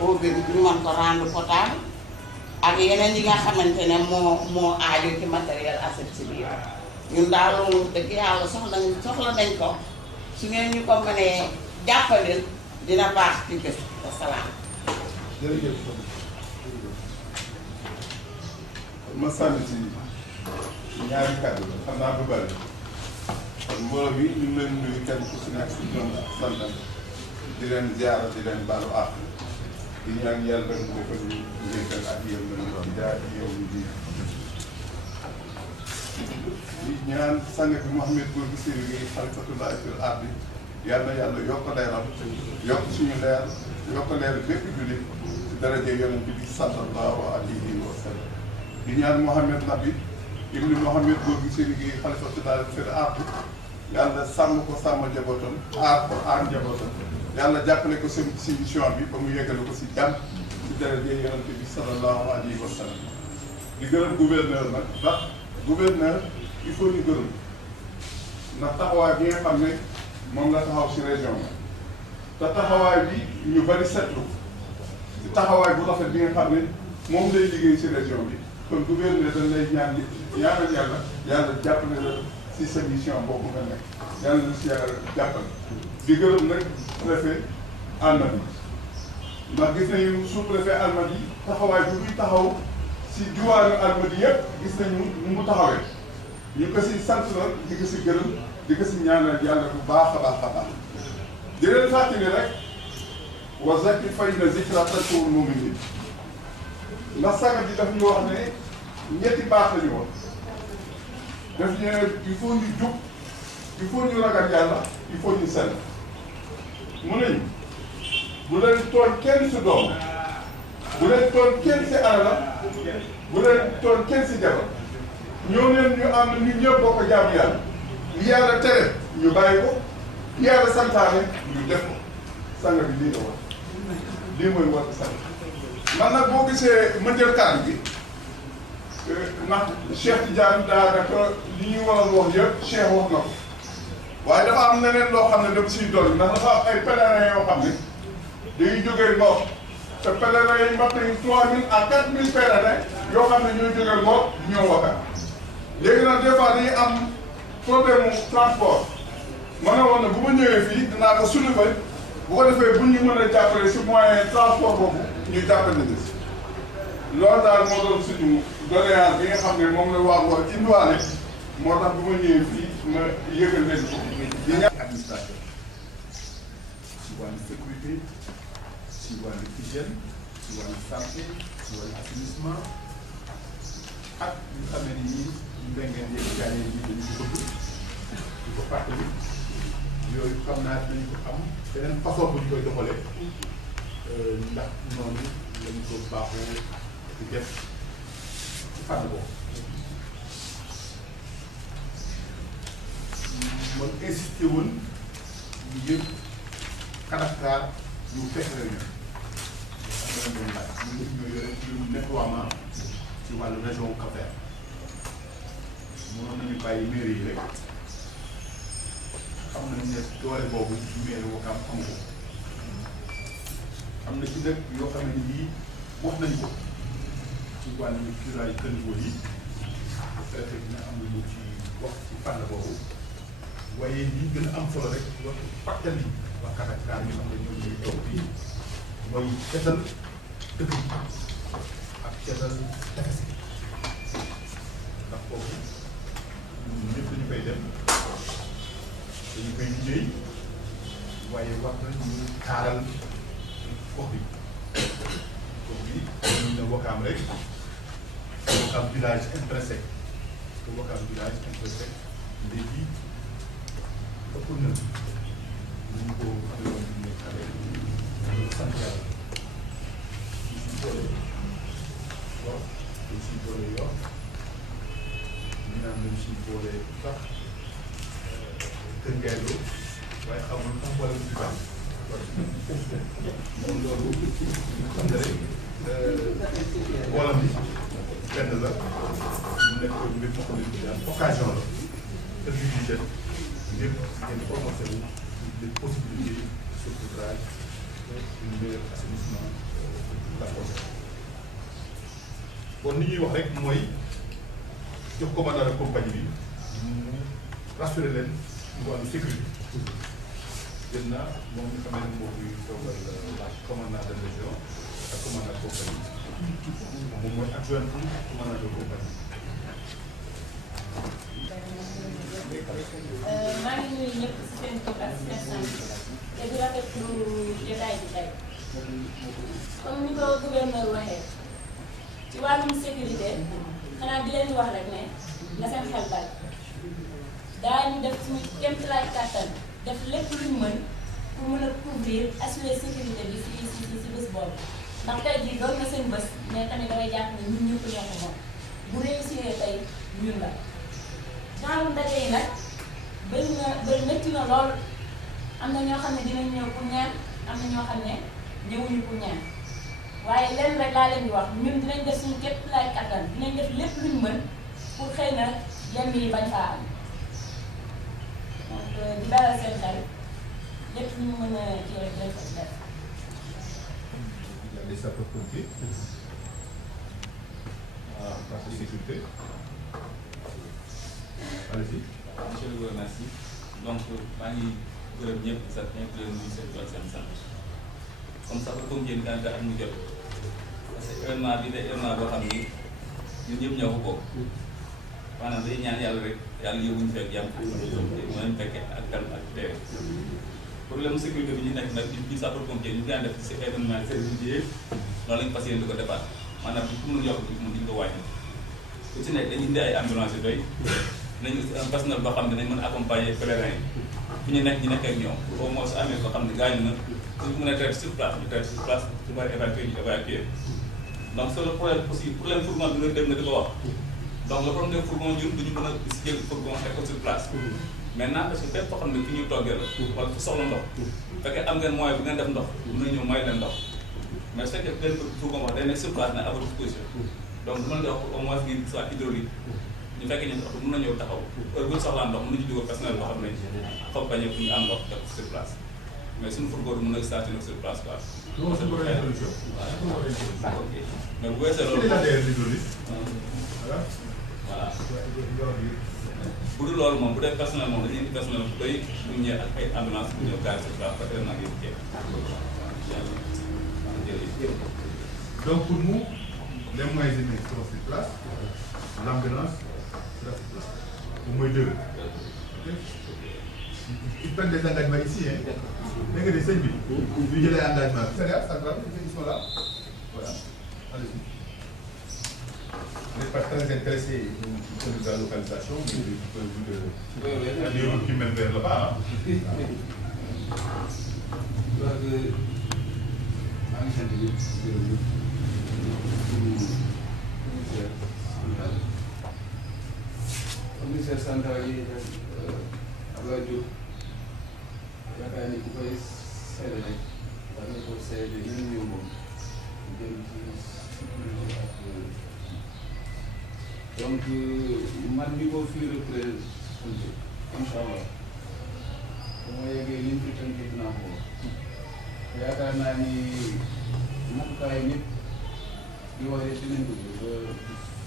eau bi ñu mën ko rendre potable ak yeneen yi nga xamante ne moo aajo ci matériel asepsie bi ñun daal loolu dëgg yàlla soxla nañ ko su ngeen ñu ko mënee jàppaleel dina baax ci bés wasalaam. jërëjëf ma sànni ci ñaari kàddu xam naa du bëri kon mbooloo mi ñu ngi leen nuyu kenn ku si nekk si ñoom ak santam di leen ziara di leen baalu àq di ñaan yàlla mu defal ñu njëkkal ak yéen ñu doon jaar yow ñu di ñaan sang bi Mouhamed Gorgui Syll gi xalifatullahi fil ardi yàlla yàlla yokk leeram yokk suñu leer yokk leer bépp jullit ci daraja yonent bi sallallahu alayhi wa sallam di ñaan Mouhamed Nabi ibnu Mouhamed Gorgui Syll gi xalifatullahi fil ardi yàlla sàmm ko sàmm njabootam aar ko aar njabootam yàlla jàppale ko si mission bi ba mu yeggale ko si jàmm ci daraja yonent bi sallallahu alayhi wa sallam di gërëm gouverneur nag ndax gouverneur il faut ñu gërëm ndax taxawaay bi nga xam ne moom la taxaw si région bi te taxawaay bi ñu bari seetlu ci taxawaay bu rafet bi nga xam ne moom lay liggéey si région bi kon gouverneur dañ lay ñaan ñaanal yàlla jàppale la si sa mission boobu nga nekk yàlla na si yàlla jàppale di gërëm nag préfet Almadies ndax gis nañu sous préfet Almadies taxawaay bu muy taxaw si diwaanu Almadies yëpp gis nañu nu mu taxawee ñu ko si sant la di ko si gërëm di ko si ñaanal yàlla bu baax a baax a baax di leen fàttali rek wa zakkir fa inna zikraa tanfa'ul mu'miniin ndax sànq ji daf ñu wax ne ñetti baax la ñu wax daf ñu il faut ñu jub il faut ñu ragal yàlla il faut ñu sell mu ne bu leen tooñ kenn si doom bu leen tooñ kenn si alalam bu leen toon kenn si jabar ñoo leen ñu ànd ñu ñëpp bokk jaamu yàlla li yàlla tere ñu bàyyi ko li yàlla santaane ñu def ko sang bi lii la wax lii mooy war a sang man nag boo gisee ma jël kàddu gi ndax Cheikh Tidiane daanaka li ñuy war a wax yëpp Cheikh wax na ko waaye dafa am leneen loo xam ne dama siy dolli ndax dafa am ay pèlerins yoo xam ne dañuy jógee Ngor te pèlerins yi mat nañu 3000 à 4000 pèlerins yoo xam ne ñooy jógee Ngor ñëw Wakam léegi nag des fois dañuy am problème mu transport ma ne woon ne bu ma ñëwee fii dinaa ko soulever bu ko defee bu ñu mën a jàppale si moyen transport boobu ñu jàppale na si loolu daal moo doon suñu doléance bi nga xam ne moom la waa Ngor indiwaale moo tax bu ma ñëwee fii ma yëgal leen ko di ñaan administration si wàllu sécurité si wàllu hygiène si wàllu santé si wàllu assainissement ak ñu xam ne nii mbéngeen yeeg gaañee yi dañu ko bëgg di ko fàttali yooyu xam naa dañu ko am beneen façon bu ñu koy doxalee ndax noonu lañu ko baaxoo di def ci fànn boobu. man insisté woon ñu yëpp Kadakar ñu fekk réunion xam nga doon laaj ñu def ñoo yore mbirum nettoiement ci wàllu région wu Cap-Vert mënoon nañu bàyyi mairie yi rek xam nañ ne doole boobu mairie Ouakam amu ko am na ci nag yoo xam ne nii wax nañu ko ci wàllu curage caniveau yi préfet dina am lu ñu ci wax ci fànn boobu waaye li gën a am solo rek wax fàttali waa Kadakar ñu xam ne ñoom ñooy toog fii mooy seetal dëkk bi ak seetal tefes gi ndax foofu ñun ñëpp dañu koy dem dañu koy liggéey waaye wax na ñu taaral gox bi ñu ne Ouakam rek Ouakam village intéressé te Ouakam village intéressé léegi ëpp na ñu ko amee woon ñu nekk xale loolu sant yàlla ñu si boole yor dañ si boole yor ñu naan dañ si boole sax kër Ndiaye waaye xamul sax boole bu si baax moom loolu xam ne rek wala bi benn la mu nekk mbir moo xam ne am occasion la service d'hygiène yëpp ngeen promoté wu des possibilités de saupoudrage une meilleur assainissement de la côte. Bon li ñuy wax rek mooy jox commandant de compagnie bi mu rassuré leen ci wàllu sécurité. jël naa moom ñu xam ne moo fi toogal commandant de région ak commandant de compagnie moom mooy adjoint commandant de compagnie. maa ngi nuyu ñëpp si seen tur ak seen sant te di rafetlu jotaay bi tey comme ni ko gouverneur waxee ci wàllum sécurité xanaa di leen wax rek ne na seen xel dal daañu def suñu kéemtalaay kàttan def lépp luñ mën pour mën a couvrir assurer sécurité bi si bés boobu ndax tey jii doon na seen bés mais tamit damay jàpp ne ñun ñëpp ñoo ko moom bu réussir tey ñun la. genre ndaje yi nag bëri métti na lool am na ñoo xam ne dinañ ñëw pour ñaan am na ñoo xam ne ñëwuñu pour ñaan waaye lenn rek laa leen di wax ñun dinañ def suñu képp laay kattan dinañ def lépp luñ mën pour xëy na yenn yi bañ faa am donc di dalal seen xel lépp lu ñu mën a kii rek dañ ko def. Les sapeurs-pompiers en partie de sécurité. Allez-y. Monsieur le gouverneur, merci. Donc maa ngi gërëm ñëpp sax ñëpp di leen nuyu seen tool seen sant comme ça comme yéen daanaka am ñu jot parce que événement bi day événement boo xam ni ñun ñëpp ñoo ko bokk maanaam day ñaan yàlla rek yàlla yóbbuñu fekk jàmm mën fekkee ak dal ak teewe problème sécurité bi ñu nekk nag ñu sapeurs-pompiers ñu daan def si événement service bi yëpp loolu lañ fas yéene di ko defaat maanaam bu mu yokk bi moom duñ ko wàññi ku ci nekk dañuy indi ay ambulance yu doy nañu un personnel boo xam ne dañ mën a accompagner pèlerins yi fu ñu nekk ñu nekk ak ñoom au moins su amee koo xam ne gaañu na su mën a traiter sur place ñu traiter sur place su bari évacuer ñu évacuer donc c'est le problème aussi problème fourgon bi nga dem na di ko wax donc le problème des fourgons ñun duñu mën a si jël fourgon teg ko sur place maintenant parce que fépp foo xam ne fi ñuy toggee la wala fu soxla ndox bu fekkee am ngeen moyen bu ngeen def ndox mën na ñëw may leen ndox mais su fekkee benn fourgon wax day nekk sur place ne à votre disposition donc du mën di wax au moins ngir soit hydraulique ñu fekkee ñu oto mën na ñëw taxaw heure bu ñu soxlaa ndox mën na ci dugal personnel boo xam ne xob bañ a ñu am ndox def sur place mais suñu fourgon mën na stationné sur place quoi. loolu c'est une solution. ok mais bu weesoo loolu. voilà. bu dul loolu moom bu dee personnel moom dañuy indi personnel bu doy bu ñëwee ak ay ambulance bu ñëw gaari sur place ba tey nag yéen ceeb. Donc pour nous, les moyens humains seront sur place, l'ambulance sera sur place. Au moins deux. Okay? Ils prennent des engagements ici. Hein? Dès que des seuils, ils ont des engagements. C'est rien, ça grave, ils sont là. Voilà. Allez-y. Vous n'êtes pas très intéressé de la localisation, mais du point de vue de des routes qui mènent vers là-bas. commissaire central yi Abdoulaye Diop yaakaar ni ku koy seede rek war nga ko seede ñun ñëw moom jëm ci sécurité ak donc man mi ko fii représenté incha allah bu ma yeggee liñ fi tënk dinaa ko yaakaar naa ni matukaay nit di waree dinañ ko ba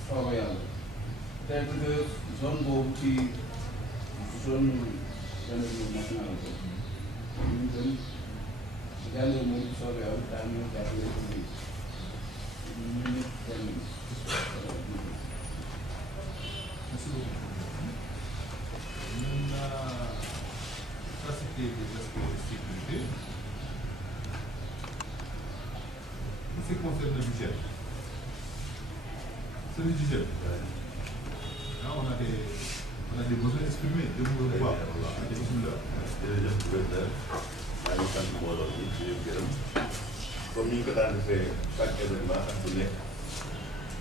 sooba yàlla peut-être que zone boobu ci zone gendarmerie nationale la ñun tam gendarmerie bu soobee yàlla daa ñëw jàppale ko nii ñun ñëpp benn Merci beaucoup. Maintenant, ça c'était des aspects de sécurité. En ce qui concerne le budget, c'est le budget. Là, on a des besoins exprimés de vous revoir. jërëjëf gouverneur maa ngi sant mbooloo bi di leen gërëm comme ni ñu ko daan defee chaque événement ak bu nekk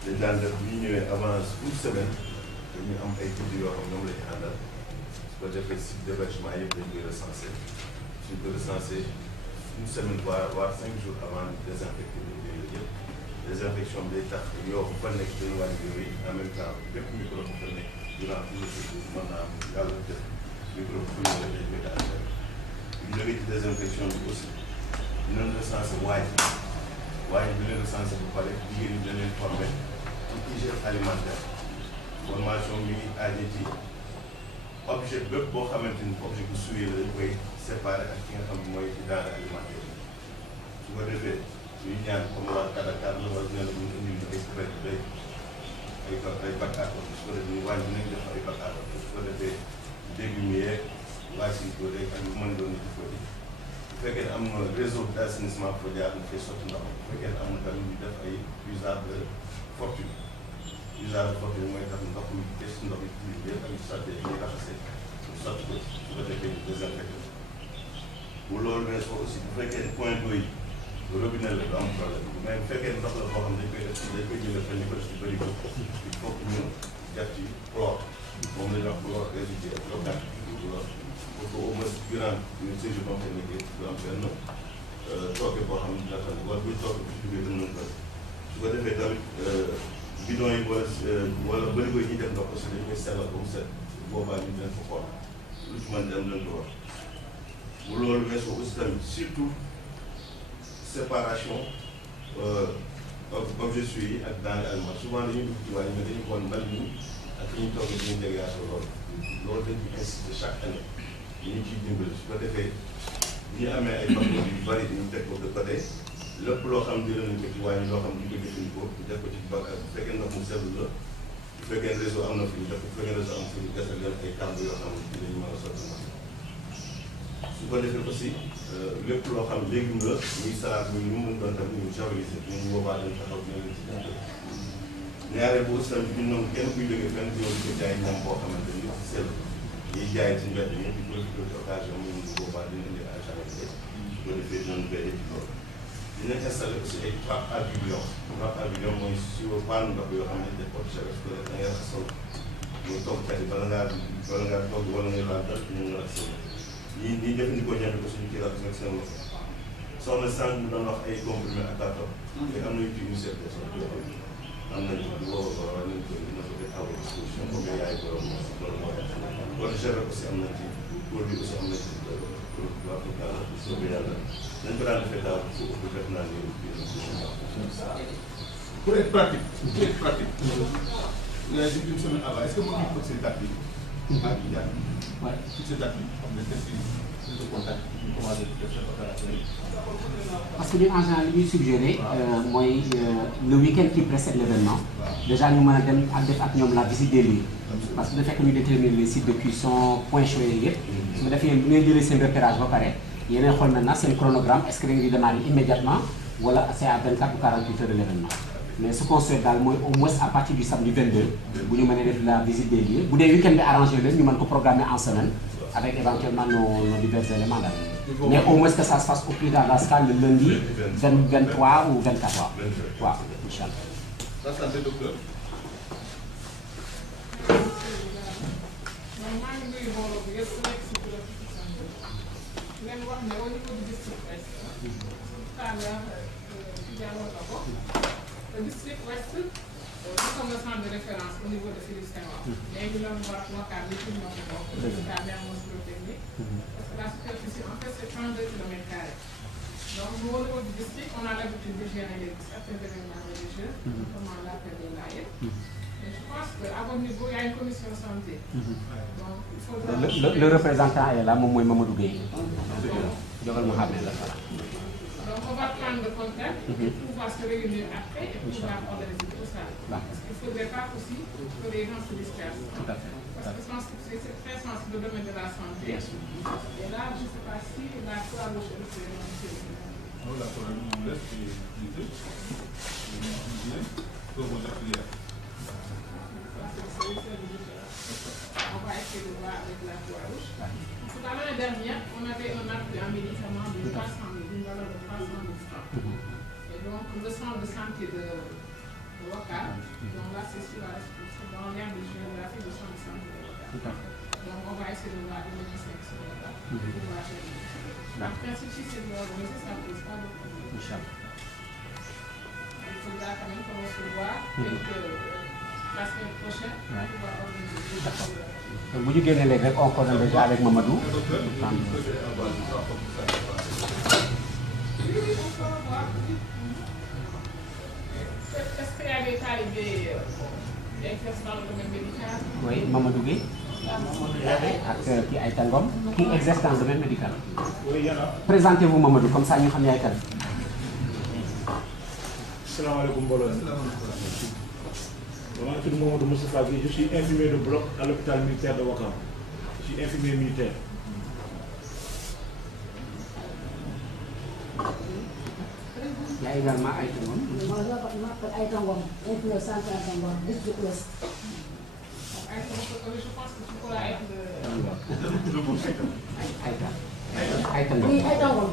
dañ daan def bu ñu ñëwee avance une semaine dañuy am ay guddi yoo xam ñoom la ñu àndal su ko defee site d'hébergement yëpp dañ koy recensé suñ ko recensé une semaine voire 5 jours avant désinfecté yooyu yëpp désinfection bi day tax yow bu fa nekk dañu wàññi yooyu en même temps bépp microbe bu fa nekk durant tout le séjour mën naa am yàlla def microbe bu ñu la dañ koy daal bu ñu jógee ci désinfection bi aussi dinañ recensé waaye bi leen recensé bu pare jigéen ñi dañ leen formé ci hygiène alimentaire formation mi ngi aaje ci objet bépp boo xamante ni objet bu suyee la dañ koy séparé ak ki nga xam ne mooy ci denrée alimentaire su ko defee ñuy ñaan comme waa Kadakar la wala dina la mën a indil ay spray ay bac à su ko defee ñu wàññi nañ def ay bac à su ko defee dégg ñu yeeg waa si ko rek ak lu mën doon ci ko bu fekkee ne am na réseau d'assainissement pour jaar na fay sotti ndox bu fekkee ne am na tamit ñu def ay usage de fortune mooy tax ndox mi des ndox yi ci biir ak sotti ñuy raxasee sotti ko su ko defee ñu désinfecté bu loolu weesoo aussi bu fekkee ne point d'eau yi robinet la du am problème mais bu fekkee ndox la boo xam dañ koy def ci dañ koy jëlee fa ñu ko def ci bëri ko il faut que ñu def ci chlore moom la ñuy wax chlore résiduel local pour que au moins durant une séjour boo xam ne du am benn tooke boo xam ne dina tax wala buñ tooke bu ci duggee dina ko su ko defee tamit bidon yi wala bërigo yi ñuy def ndox aussi dañ koy sellal ba mu set boobaa ñu leen ko xool lu ci mën dem leen ko wax bu loolu weesoo aussi tamit surtout séparation objets yi ak denrées alimentaires souvent dañuy dugg ci wàññi mais dañuy xool mbal mi ak fi ñuy toog dañuy dégager loolu dañ ci insister chaque année ñu ciy dimbali su ko defee ñu amee ay bactéries yu bëri dañuy teg ko de côté lépp loo xam ne nañ ko ci wàññi loo xam ne duñ ko jëfandikoo ñu def ko ci bac bu fekkee ndox mu sell la bu fekkee réseau am na fi ñu def bu fekkee réseau am fi ñu desal leen ay kàmb yoo xam ne ci dañu mën a sotti ndox su ko defee aussi lépp loo xam légume la muy salade muy lu mu doon tamit ñu javeliser ñu boobaa dañ taxaw dina leen ci jàppale ñaareel bu aussi tamit ñu nangu kenn kuy jógee fenn ñëw di ko jaay ñam boo xamante ni ci sell ñuy jaay ci mbedd mi di profité ci occasion mu boobaa dina indi à jamais su ko defee dinañ béyee ci loolu dinañ installé aussi ay trappe à bouillon. Trappe à bouillon mooy si panne ndox yoo xam ne dañ ko jafe da ngay raxasal muy toog kat yi bala ngaa toog wala ngay laal dara ñu ngi raxasal ñii jëfandikoo ñaari ko suñu kii raxas ak seen loxo soxna sànq mu doon wax ay comprimé ak tàttam. te am na yu ci monsieur de son yoo xam ne am nañu lu woo ko war nañ ko dina ko def à votre disposition comme yaay borom loolu moo tax wala géré aussi am na ci produit aussi am na ci waa pour daal soobee yàlla nañ ko daan defee daaw pour def naa ni pour être pratique il y a une semaine avant est-ce que mën nañu fixer date bi ak Diagne fixer date bi xam ne test yi de contact ñu commencé def seen opération yi. parce que ñun en général li ñuy suggéré mooy le week-end qui précède l'événement déjà ñu mën a dem ak def ak ñoom la visite des lieux parce que da fekk ñu déterminer les sites de cuisson point chaud yooyu yëpp su ko defee bu ngeen jëlee seen repérage ba pare yeneen xool maintenant seen chronogramme est-ce que da ngeen di démarrer immédiatement wala c'est à 24 ou 48 heures de l'événement mais ce qu'on souhaite daal mooy au moins à partir du samedi 22 bu ñu mënee def la visite des lieux bu dee week-end bi arrangé leen ñu mën ko programmer en semaine avec éventuellement nos divers éléments daal mais au moins que ça se fasse au plus tard dans ce cas le lundi 23 ou 24 waaw waaw incha allah. la santé docteur. maa ngi nuyu mbooloo bi yëpp nekk si bureau bi leen wax ne au niveau du district ouest jàlloon na ko le district ouest nous sommes le centre de référence au niveau de Philippe Senghor mais ñu doon wax waxtaan bi pour ñoo ko bokk daa mel moom technique parce que la superficie en fait c'est 32 kilomètres carrés donc au niveau du district on a l'habitude de gérer certains événements religieux notamment l'appel des Layènes. Je pense qu'à votre niveau, il y a une commission santé. Donc, il faudra... le représentant est là, moom mooy Mamadou Gueye. Jogal ma xamee la voilà. Donc, on va prendre le contact pour pouvoir se réunir après et pouvoir organiser tout ça. Parce qu'il ne faudrait pas aussi que les gens se dispersent. Tout à fait. Parce que c'est très sensible le domaine de la santé. Bien sûr. Et là, je ne sais pas si la Croix-Rouge est représentée. Non, la Croix-Rouge est l'idée. On va essayer de voir avec la Croix-Rouge. Parce que l'année dernière, on avait un appui en médicaments de 300 000, une valeur de 300 000 francs. Et donc, le centre de santé de Ouakam, donc là, c'est sur la dans l'aire de géographie du centre de santé de Ouakam. Donc, on va essayer de voir les médecins qui sont là-bas pour pouvoir gérer. En principe, si c'est de l'organiser, ça ne pose pas de problème. Il faudra quand même qu'on se voit et que la semaine prochaine, on va pouvoir organiser. Donc, bu ñu génnee léegi rek on coordonne déjà avec Mamadou. Oui, on peut voir. Est-ce qu'il y a des talibés qui exercent dans le domaine médical? Oui, Mamadou Gueye. ak kii Aïta Ngom qui exerce dans le domaine médical. Oui, il y en a. Présentez-vous Mamadou comme ça ñu xam yaay kan. Salaamaaleykum mbooloo mi. maa ngi tudd Mamadou Moustapha Gueye, je suis infirmier de bloc à l'hôpital militaire de Ouakam. Je suis infirmier militaire. Il y a également Aïta Ngom. Moi, je m'appelle Aïta Ngom, infirmier centre Aïta Ngom, district ouest. Je pense que tu pourras être le... Aïta Ngom. Oui, Aïta Ngom.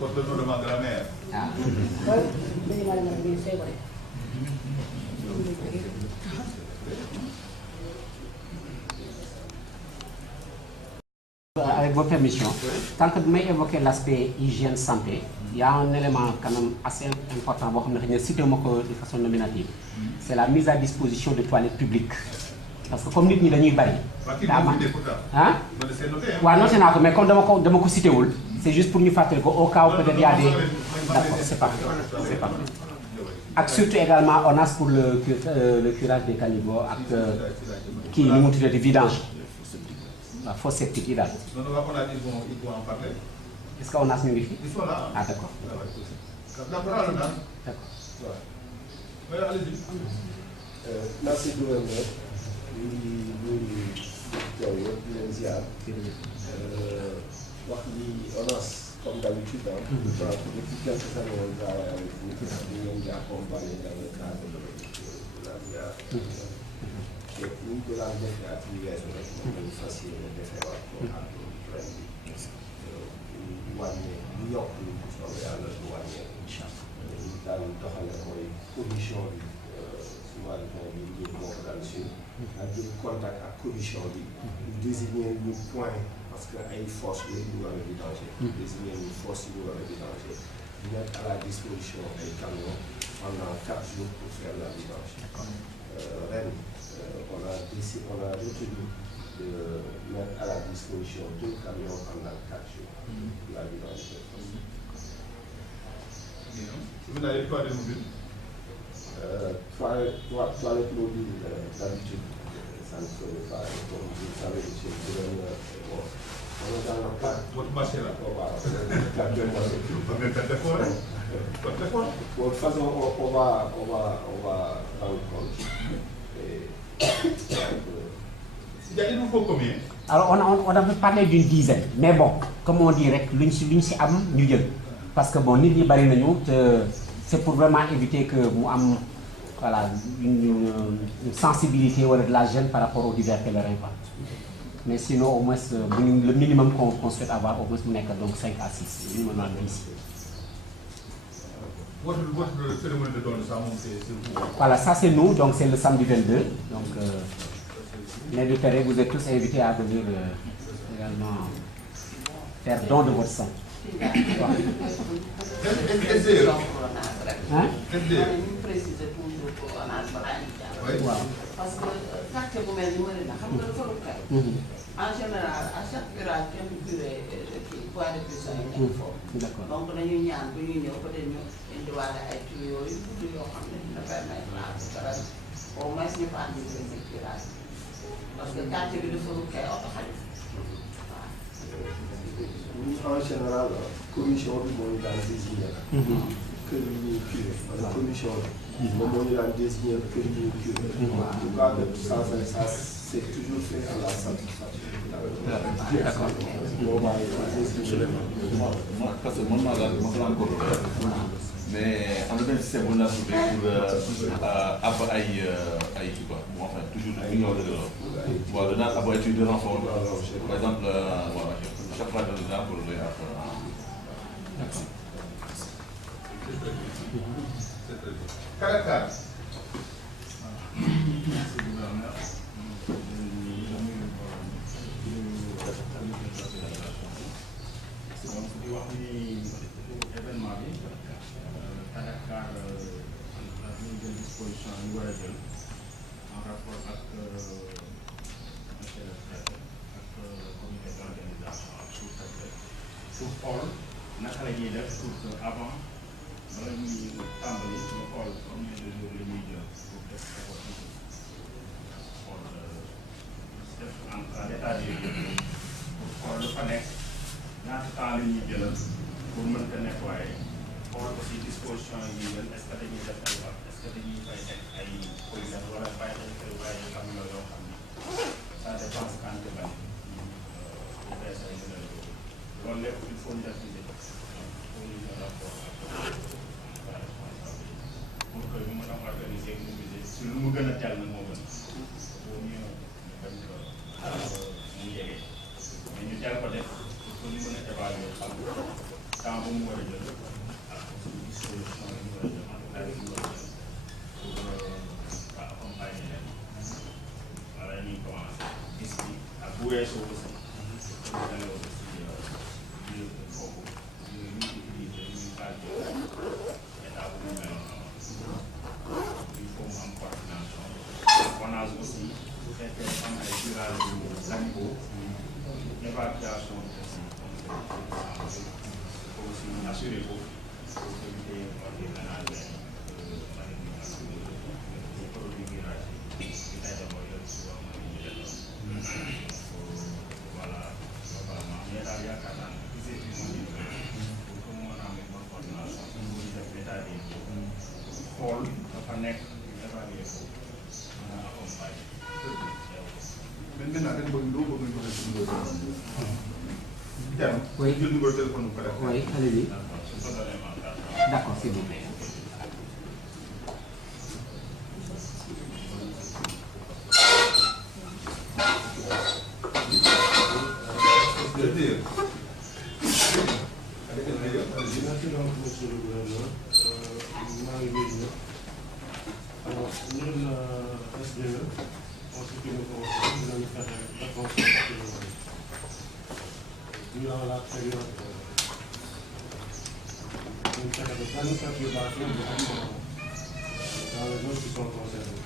Porte le nom de ma grand-mère. Ah. Oui, dañu ma la ñu c'est vrai. Avec vos permissions, tant que vous m'avez évoqué l'aspect hygiène santé, il y a un élément quand même assez important boo xam ne xëy na cité ma ko de façon nominative. C'est la mise à disposition de toilettes publiques. Parce que comme nit ñi dañuy bari. daa ma ah. waaw noté naa ko mais comme dama ko cité wul. C'est juste pour ñu fàttali ko au cas où peut-être y a des. D'accord, c'est parfait, c'est parfait. Ak surtout également ONAS pour le curage des caniveaux ak kii nu mu tuddati vidange. waaw fosse septique yi daal. Non, non, on a dit ils vont en parler. Est-ce que ONAS ñu ngi fi. Ils sont là. Ah d'accord. D'accord. Oui, allez-y. Merci gouverneur. ñu ngi nuyu teew yëpp di leen ziar. wax ni ONAS comme d'habitude depuis quelques années on travaille avec vous. di leen di accompagner dans le cadre de la VIA. te ñu ngi ko daan defee at yu weesu rek moom lañu fas yéene defee waat ko ak ren bi. wàññi du yokk bu soobee yàlla du wàññeeku incha allah ñu daan doxale mooy commission bi souvent bi ñu moo ko daan suivre ak jël contact ak commission bi ñu désigner ñu point parce que ay force yooyu ñu war a vidanger désigner ñu force yi ñu war a vidanger mettre à la disposition ay camions pendant 4 jours pour faire la vidange. Ren, on a retenu de mettre à la disposition 2 camions pendant 4 jours pour la vidange des fosses. Vous n'avez pas de mobile? Toilette mobile, d'habitude, ça ne ferait pas. Comme vous le savez, monsieur le gouverneur, on est dans le cadre. Votre marché là? De toute façon, on va rendre compte. Il y a des nouveaux combien? Alors on avait parlé d'une dizaine, mais bon, comme on dit rek luñ si am ñu jël parce que bon nit ñi bari nañu te c'est pour vraiment éviter que mu am voilà une sensibilité wala de la gêne par rapport aux divers pèlerins quoi. Mais sinon au moins le minimum qu'on souhaite avoir au moins mu nekk donc 5 à 6 minimum ici. Votre cérémonie de don de sang, c'est vous? Voilà, ça c'est nous, donc c'est le samedi 22. Donc, les deux pères, vous êtes tous invités à venir également faire don de votre sang. Hein? Parce que quartier bu mel ni Médina xam nga dafa lu xew. En général à chaque village kenn curé point de prison yi nekk foofu. Donc dañuy ñaan bu ñuy ñëw peut-être ñu indiwaale ay tuyaux yu gudd yoo xam ne dina permettre la au moins ñu fa andi curage parce que quartier bi dafa lu xew oto xalis. En général, commission bi moo ñu daan désigner kër yi ñuy curé wala commission bi moom moo ñu daan désigner kër yi ñuy curé. En tout cas, ça c'est toujours fait à la satisfaction. D'accord. Parce que moi, mais en même temps, c'est bon à trouver pour avoir enfin, toujours voilà, le NAS a étudié de renfort. Par exemple, voilà, chaque fois de l'État pour le Merci. Caracas. Merci, gouverneur. Donc, di wax ni événement bi Dakar ñu jël disposition ñu war a jël en rapport ak monsieur le préfet ak comité d'organisation ak sous-préfet pour xool naka la ñuy def pour que avant bala ñuy tàmbali ñu xool combien de jours la ñuy jël pour def xool def en état des lieux pour xool lu fa nekk ñaata temps la ñuy jëlal pour mën ko nettoyer xool aussi disposition yi jël est-ce que dañuy def ay wax est-ce que dañuy fay teg ay poubelles wala bàyyi dañ koy bàyyi xam nga yoo xam ni ça dépend quand que bañ bu fees ay gën a loolu lépp il faut ñu def une pour ñu mën a rapport ak la responsabilité pour que ñu mën a organiser mobiliser si lu mu gën a teel na moo gën pour ñu bañ ko mu jege mais ñu teel ko def pour ñu mën a évaluer xam temps bu mu war a jël ak disposition yi mu war a jël en tout cas yi mu war a jël pour accompagner leen wala ñuy commencé gis bi ak bu weesoo aussi pour que ñu aussi biir foofu ñu utiliser ñu calculé état bu mu mel il faut mu am coordination wanage aussi bu fekkee am ay virage yu animaux évacuation aussi faut aussi assurer ko pour éviter des ménages des produits virage yi day demoo yëpp si wax ma ñu def voilà globalement mais daal yaakaar naa ne gisee fi mu nekk pour que mu mën a am une bonne coordination pour ñu def état des lieux xool dafa nekk évaluer ko mën a accompagner maintenant dañ bëgg loo bëgg ñu def suñu Oui. jël numéro téléphone bu ko def. Oui, allez-y. D'accord, s'il vous plaît. C'est-à-dire SDE, en ce qui nous concerne, nous allons faire attention que durant la période d'une grande perturbation dans les zones qui sont concernées.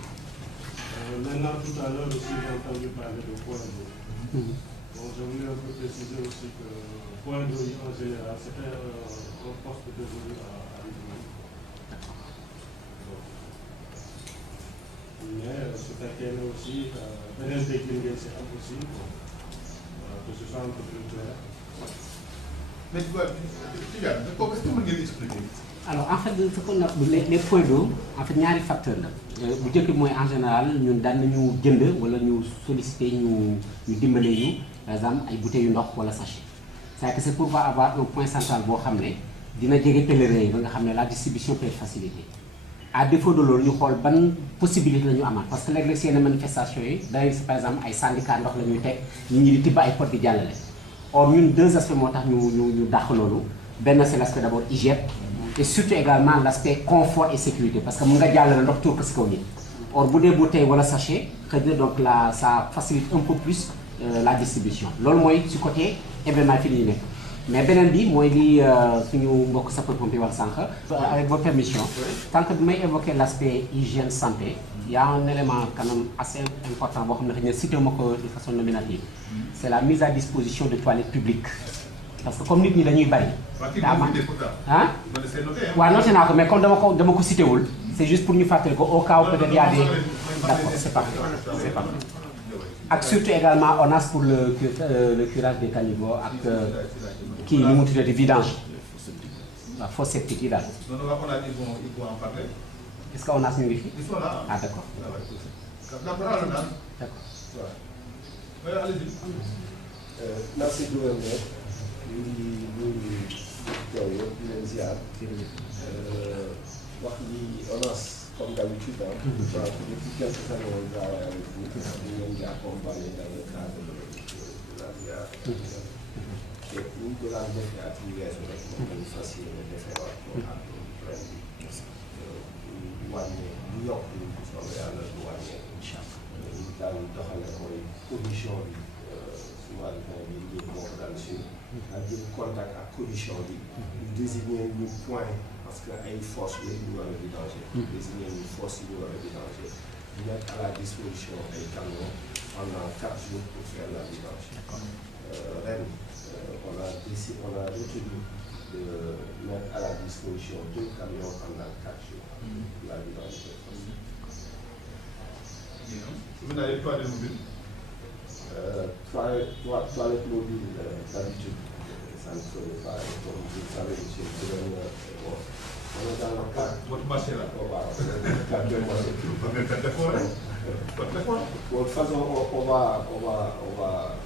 Maintenant, tout à l'heure aussi, j'ai entendu parler de point d'eau. Donc, je voulais un peu préciser aussi que point d'eau en général, c'était un poste dévolu à l'hydraulique. Mais su fekkee ne aussi beneen déclin ngeen si am aussi que ce soit un peu plus clair. mais Tidiane kooku est-ce que mën ngeen expliquer. Alors en fait ce qu'on a les points d'eau en fait ñaari facteur la bu njëkk bi mooy en général ñun daan nañu jënd wala ñu solliciter ñu dimbale ñu par exemple ay bouteilles yu ndox wala sachet c'est-à-dire que c'est pour avoir un point central boo xam ne dina jege pèlerin yi ba nga xam ne la distribution peut être facilitée. À défaut de loolu ñu xool ban possibilité la ñu amaat parce que léeg-léeg seen manifestation yi danañ si par exemple ay syndicat ndox la ñuy teg nit ñi di tibb ay pot di jàllale. Or ñun deux aspects moo tax ñu dàq loolu benn c'est l'aspect d'abord hygiène et surtout également l'aspect confort et sécurité parce que mun nga jàllale ndox tuur ko si kaw nit. Or bu dee bouteille wala sachet xëy na donc là ça facilite un peu plus la distribution loolu mooy ci côté événement fi la ñu nekk. Mais beneen bi mooy li suñu mbokk sapeur-pompier wax sànq avec votre permission tant que bi may évoquer l'aspect hygiène santé il y a un élément quand même assez important boo xam ne xëy na cité ma ko de façon nominative c'est la mise à disposition de toilettes publiques parce que comme nit ñi dañuy bari ah waaw noté naa ko mais comme dama ko cité wul c'est juste pour ñu fàttali ko au cas où peut-être y a des d'accord c'est parfait ak surtout également ONAS pour le curage des caniveaux ak kii li mu tuddati vidange waaw fosse septique yi daal. est-ce que ONAS ñu ngi fi. Ah d'accord. merci gouverneur ñu ngi teew yëpp di leen ziar wax ni ONAS comme d'habitude depuis quelques années on travaille avec vous ñu leen di accompagner dans le cadre de la ziar te ñu ko daan defee at yu weesu rek moom lañu fas yéene defee waat ko ak ren bi wàññee bu yokk bu soobee yàlla du wàññee incha allah ñu daan doxale mooy commission bi suñu bi ñu moo ko daan suivre ak jël contact ak commission bi ñu désigner ñu point parce que ay force yooyu ñu war a vidanger désigner ñu force yi ñu war a vidanger ñu mettre à la disposition ay camions pendant 4 jours pour faire la vidange ren on a retenu de mettre à la disposition 2 camions pendant 4 jours pour la vidange des fosses. Vous n'avez pas de mobile? Toilette mobile, d'habitude, ça ne ferait pas, comme vous le savez, monsieur le gouverneur, on est dans le cadre. Votre marché là? On va faire de marché. Vous pouvez faire d'efforts, hein? Pas d'efforts? De toute façon, on va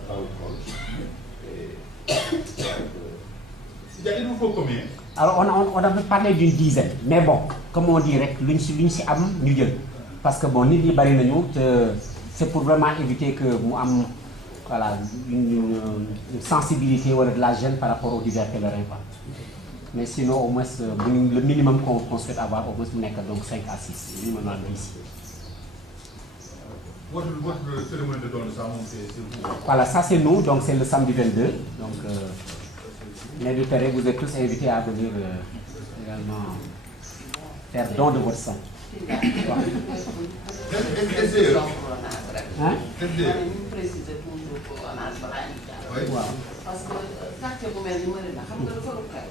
rendre compte. Il vous faut combien? Alors on avait parlé d'une dizaine mais bon comme on dit rek luñ si am ñu jël parce que bon nit ñi bari nañu te c'est pour vraiment éviter que mu am voilà une sensibilité wala de la gêne par rapport aux divers pèlerins quoi. Mais sinon au moins le minimum qu'on souhaite avoir au moins mu nekk donc 5 à 6 minimum 10. Votre cérémonie de don de sang, c'est vous? Voilà, ça c'est nous, donc c'est le samedi 22. Donc, les deux terrains, vous êtes tous invités à venir également faire don de votre sang. Hein? Parce que quartier bu mel ni Médina xam nga dafa rukkay.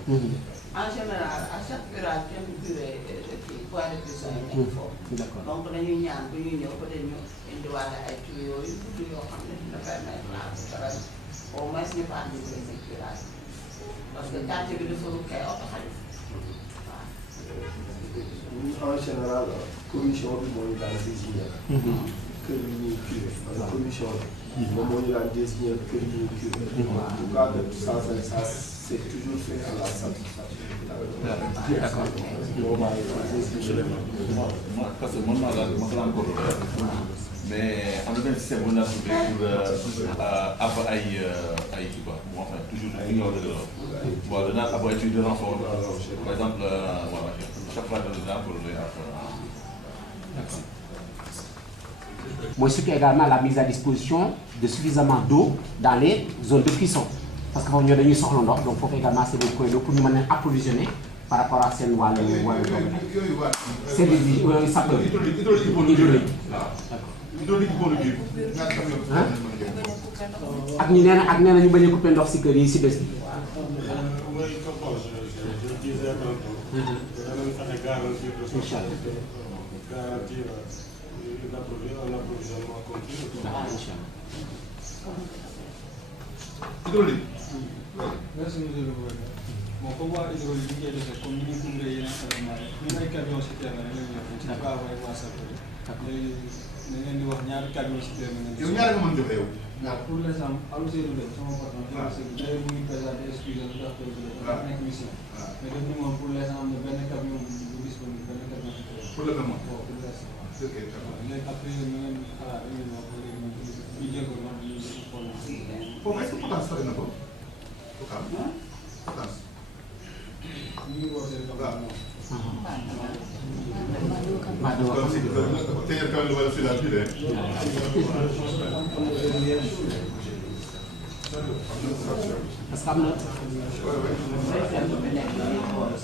En général à chaque village kenn curé kii point de prison yi nekk foofu. D'accord. Donc dañuy ñaan bu ñuy ñëw peut-être ñu indiwaale ay tuyaux yu gudd yoo xam ne dina permettre la au moins ñu pas livrer ces curage parce que quartier bi dafa rukkay oto xalis En général, commission bi moo ñu daan désigner kër yi ñuy curé. Commission bi moom moo ñu daan désigner kër yi ñuy curé. En tout cas, ça c'est toujours fait à la satisfaction. D'accord. Parce que moi, mais en même temps, c'est bon à trouver pour avoir ay enfin toujours union de l'autre. Bon, le nat avoir étudié de renfort. Par exemple, voilà, chaque fois de l'exemple pour les mooy surtout également la mise à disposition de suffisamment d'eau dans les zones de cuisson parce que foofu ñoo dañuy soxla ndox donc foofu également c'est des points d'eau pour ñu mën a approvisionner par rapport à seen wàllu service bi sapeur hydraulique ak ñu nee na ñu bañ a couper ndox si kër yi si bés bi. Inch'Allah. Hydraulique. Merci monsieur le gouverneur. Bon, pour voir hydraulique bi ngay defee comme ni ñu gunge yeneen éléments yi ñun ay camions citernes rek la ñu def ci travail waa sapeur léegi da ngeen di wax ñaari camions citernes ngeen. yow ñaari nga mën joxe yow. waaw pour l'instant Alou Seydou Dem sama patron. waaw léegi mu ngi présenté excuse am ndax dafa nekk mission. mais def ni moom pour l'instant am na benn camion bu disponible benn camion citernes. pour le moment. waaw pour l'instant. ok d'accord. léegi après ñu ngeen xalaat ñu wax ko léegi ñu jël ko noonu ñu xool. foofu est-ce que potence sori na ko. potence. ñu ngi wootee waaw. comme si tey kaw lu wala si la bi de. parce que am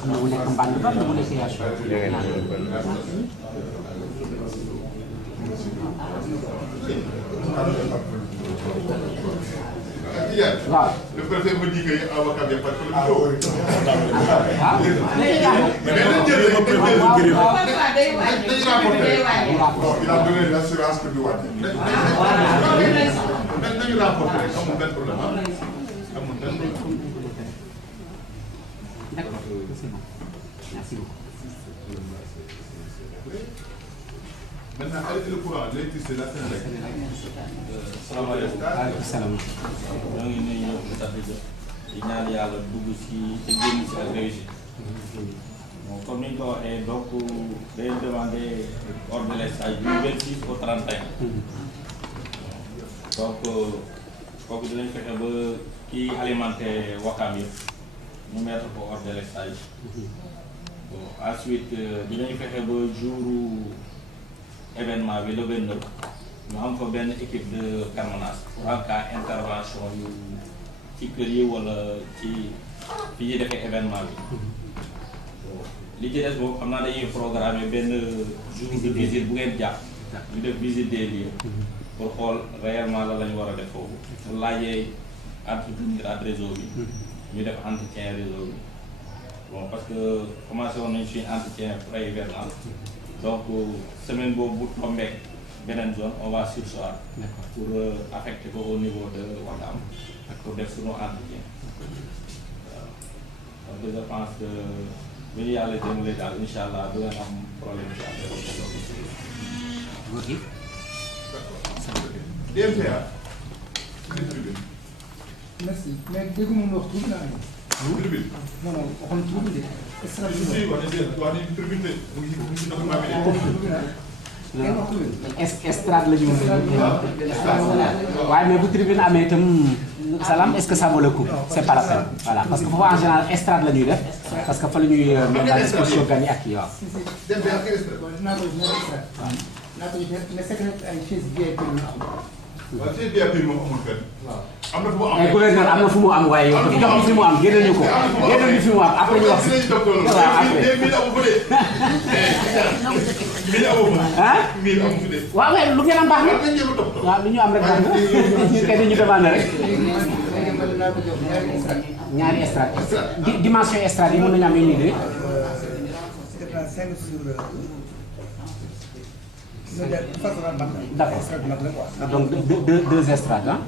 na bu nekk mbànn ba am na bu nekk waaw. le préfet me dit que avocat bi pas de il a donné l'assurance que du wàcc. dañu rapporté rek amul benn problème amul benn problème. D'accord, c'est bon. Merci beaucoup. Maintenant, avec le courant, l'électricité, la Sénélec. salaamaaleykum. Waaleykum salaam. ñoo ngi nuyu ñëpp di sant di ñaan yàlla dugg si te génn si ak réussite. bon comme ni ñu ko waxee donc day demander ordre de l'estage du 26 au 31. donc kooku dinañ fexe ba kii alimenté Wakam yëpp ñu mettre ko ordre de l'estage. bon ensuite dinañ fexe ba jour événement bi le 29 ñu am fa benn équipe de permanence pour en cas intervention yu ci kër yi wala ci fi ñuy defee événement bi. li ci des boobu xam naa dañuy programmer benn jour de visite bu ngeen jàpp. ñu def visite des lieux. pour xool réellement la lañu war a def foofu. su laajee entretenir ak réseau bi. ñu def entretien réseau bi. bon parce que commencé woon nañu suñu entretien pré-hivernal. donc semaine boobu bu tombé beneen zone on va surseoir pour affecter ko au niveau de Wakam pour def suñu entretien waaw donc je pense que bu ñu yàlla jëmale daal incha allah du ngeen am problème ci affaire bi. DMTA. merci mais dégg nga mu wax tuuti naa ne. tribune. non non waxoon tuuti de. estrade la ñu waaye mais bu tribune amee itam salaam est-ce que ça vaut le coup c'est pas la peine voilà parce que foofu en général estrade la ñuy def parce que fa la ñuy mettre à disposition gan yi ak yi waaw. naa ko mais c'est que ay chaise VIP ñu am. waaw chaise VIP moom amul fenn. am na fu mu am mais gouverneur am na fu mu am waaye yow jox ñu fi mu am génne ñu ko génne ñu fi mu am après ñu wax si waaw après. waaw mais lu ngeen am baax na waaw lu ñu am rek baax na ñu kay ñu demandé rek. ñaari estrade dimension estrade yi mën nañu am une idée. D'accord. Donc deux estrades, hein?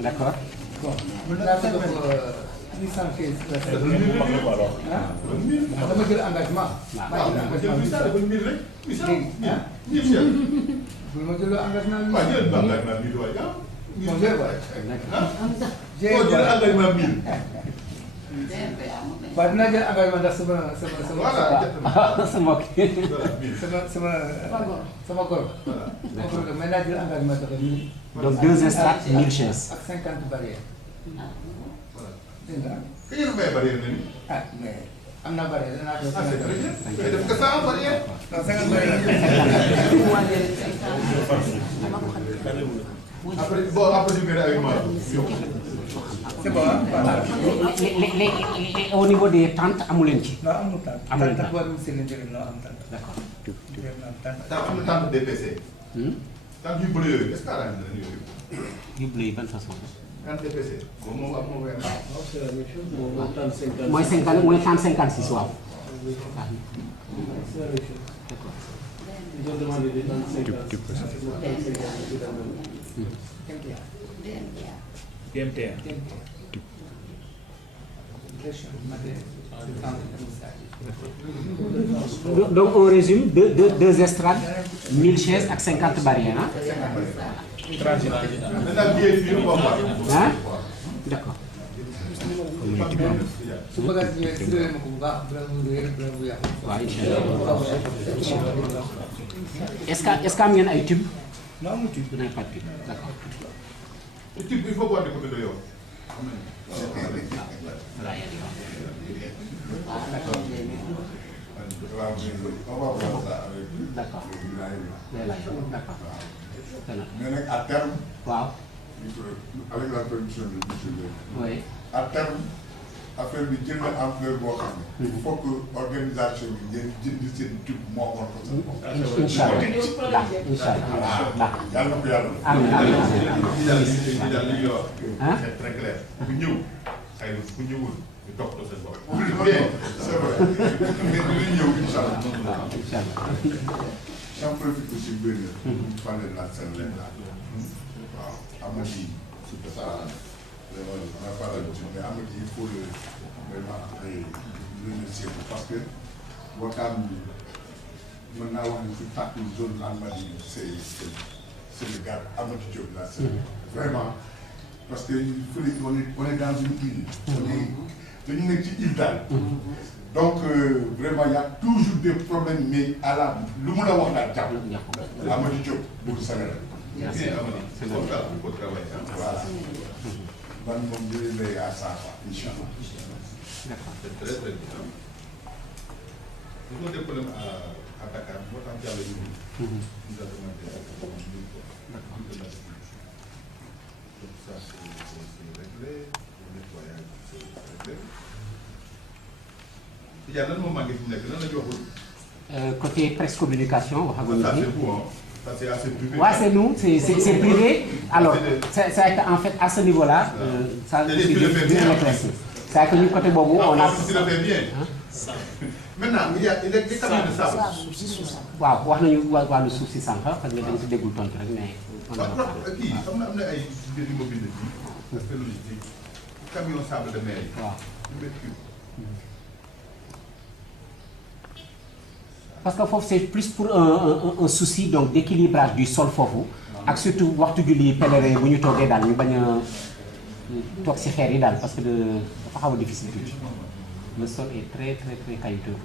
D'accord. dama jël engagement. bu ma jëloo engagement waaw dinaa jël engagement ndax sama goro. mais naa jël engagement dafa 1000. donc deux estrades 1000 chaises. ak 50 barrières. dégg nga. kañ la may barrière nga ni. ah mais am na barrière danaa ko. ah c'est très bien. def nga ça en barrière. non 50 barrière. après bon après ñu gën a avec moi. c'est bon voilà. Au niveau des tentes amu leen ci. non amul tànn. amul tànn tànn boobu seen njëriñ non am tànn. d'accord. am na tente DPC. tente yu bëri yooyu est-ce que arrangé nañu yooyu. yu bëri yi ban façon. tente DPC. moom moom ak moom weer. mooy 50 mooy 30-56 waaw. Ils ont demandé des temps 50. DMTA. Donc on résume deux estrades, 1000 chaises ak 50 barrières ah. Hein? D'accord. su bëgg ñëwee si réew mi ko bu baax bu wér bu yàqu. waaw incha allah. Est-ce que am ngeen ay tubes? non amul tube. Vous n'avez pas de tube, d'accord. Le tube il faut boire des côtés de yow. D'accord. D'accord. Mais nag à terme. waaw. avec la permission de monsieur le. oui. à terme affaire bi jël na ampleur boo xam ne. il faut que organisation bi ngeen jënd seen tube moo amoon ko sa bopp. incha allah incha allah. yàlla na ko yàlla. amiin amiin amiin. c'est très clair. ku ñëw xëy na ku ñëwul ñu toppatoo seen bopp. c'est vrai mais dinañ ñëw incha allah. incha allah. j'en profite aussi benn. parler de la Sénélec là. waaw Amady c'est ça. vraiment on a parlé dessus mais Amady il faut le vraiment remercier parce que Ouakam mën naa wax ne ci partie zone Almadies c'est le gars Amady Diop là. Vraiment parce que il faut on est dans une île. dañu nekk ci île daal. Donc vraiment il y a toujours des problèmes mais à la lu mu la wax daal jàpp. Amady Diop bu Sénégal. Merci Amady. C'est comme ça qu'on peut travailler. Voilà. Man moom jëlee lay à ça quoi, Inch'Allah. D'accord. C'est très très bien. Nous avons des problèmes à Dakar. Moi, quand il y a le niveau, nous avons demandé à la donc ça c'est réglé. Le nettoyage c'est réglé. Il y a un moment qui est là, côté presse communication, ça c'est vous, hein. Ça c'est assez privé. Ouais, c'est nous, c'est privé. Alors, ça a été en fait à ce niveau-là, ça tu le fais bien. C'est que nous, côté Bobo, on a. Tu le fais bien. Maintenant, il y a des camions de sable. Waaw wax nañu wàllu suuf si sànq parce que dañ si déggul tontu rek mais. kii am na ay mbir yu ma bind fii aspect logistique camion sable de mer yi. waaw. Parce que foofu c'est plus pour un souci donc d'équilibrage du sol foofu ak surtout waxtu julli pèlerin bu ñu toogee daal ñu bañ a toog si xeer yi daal parce que dafa xaw a difficile tuuti le sol est très très très caillouteux.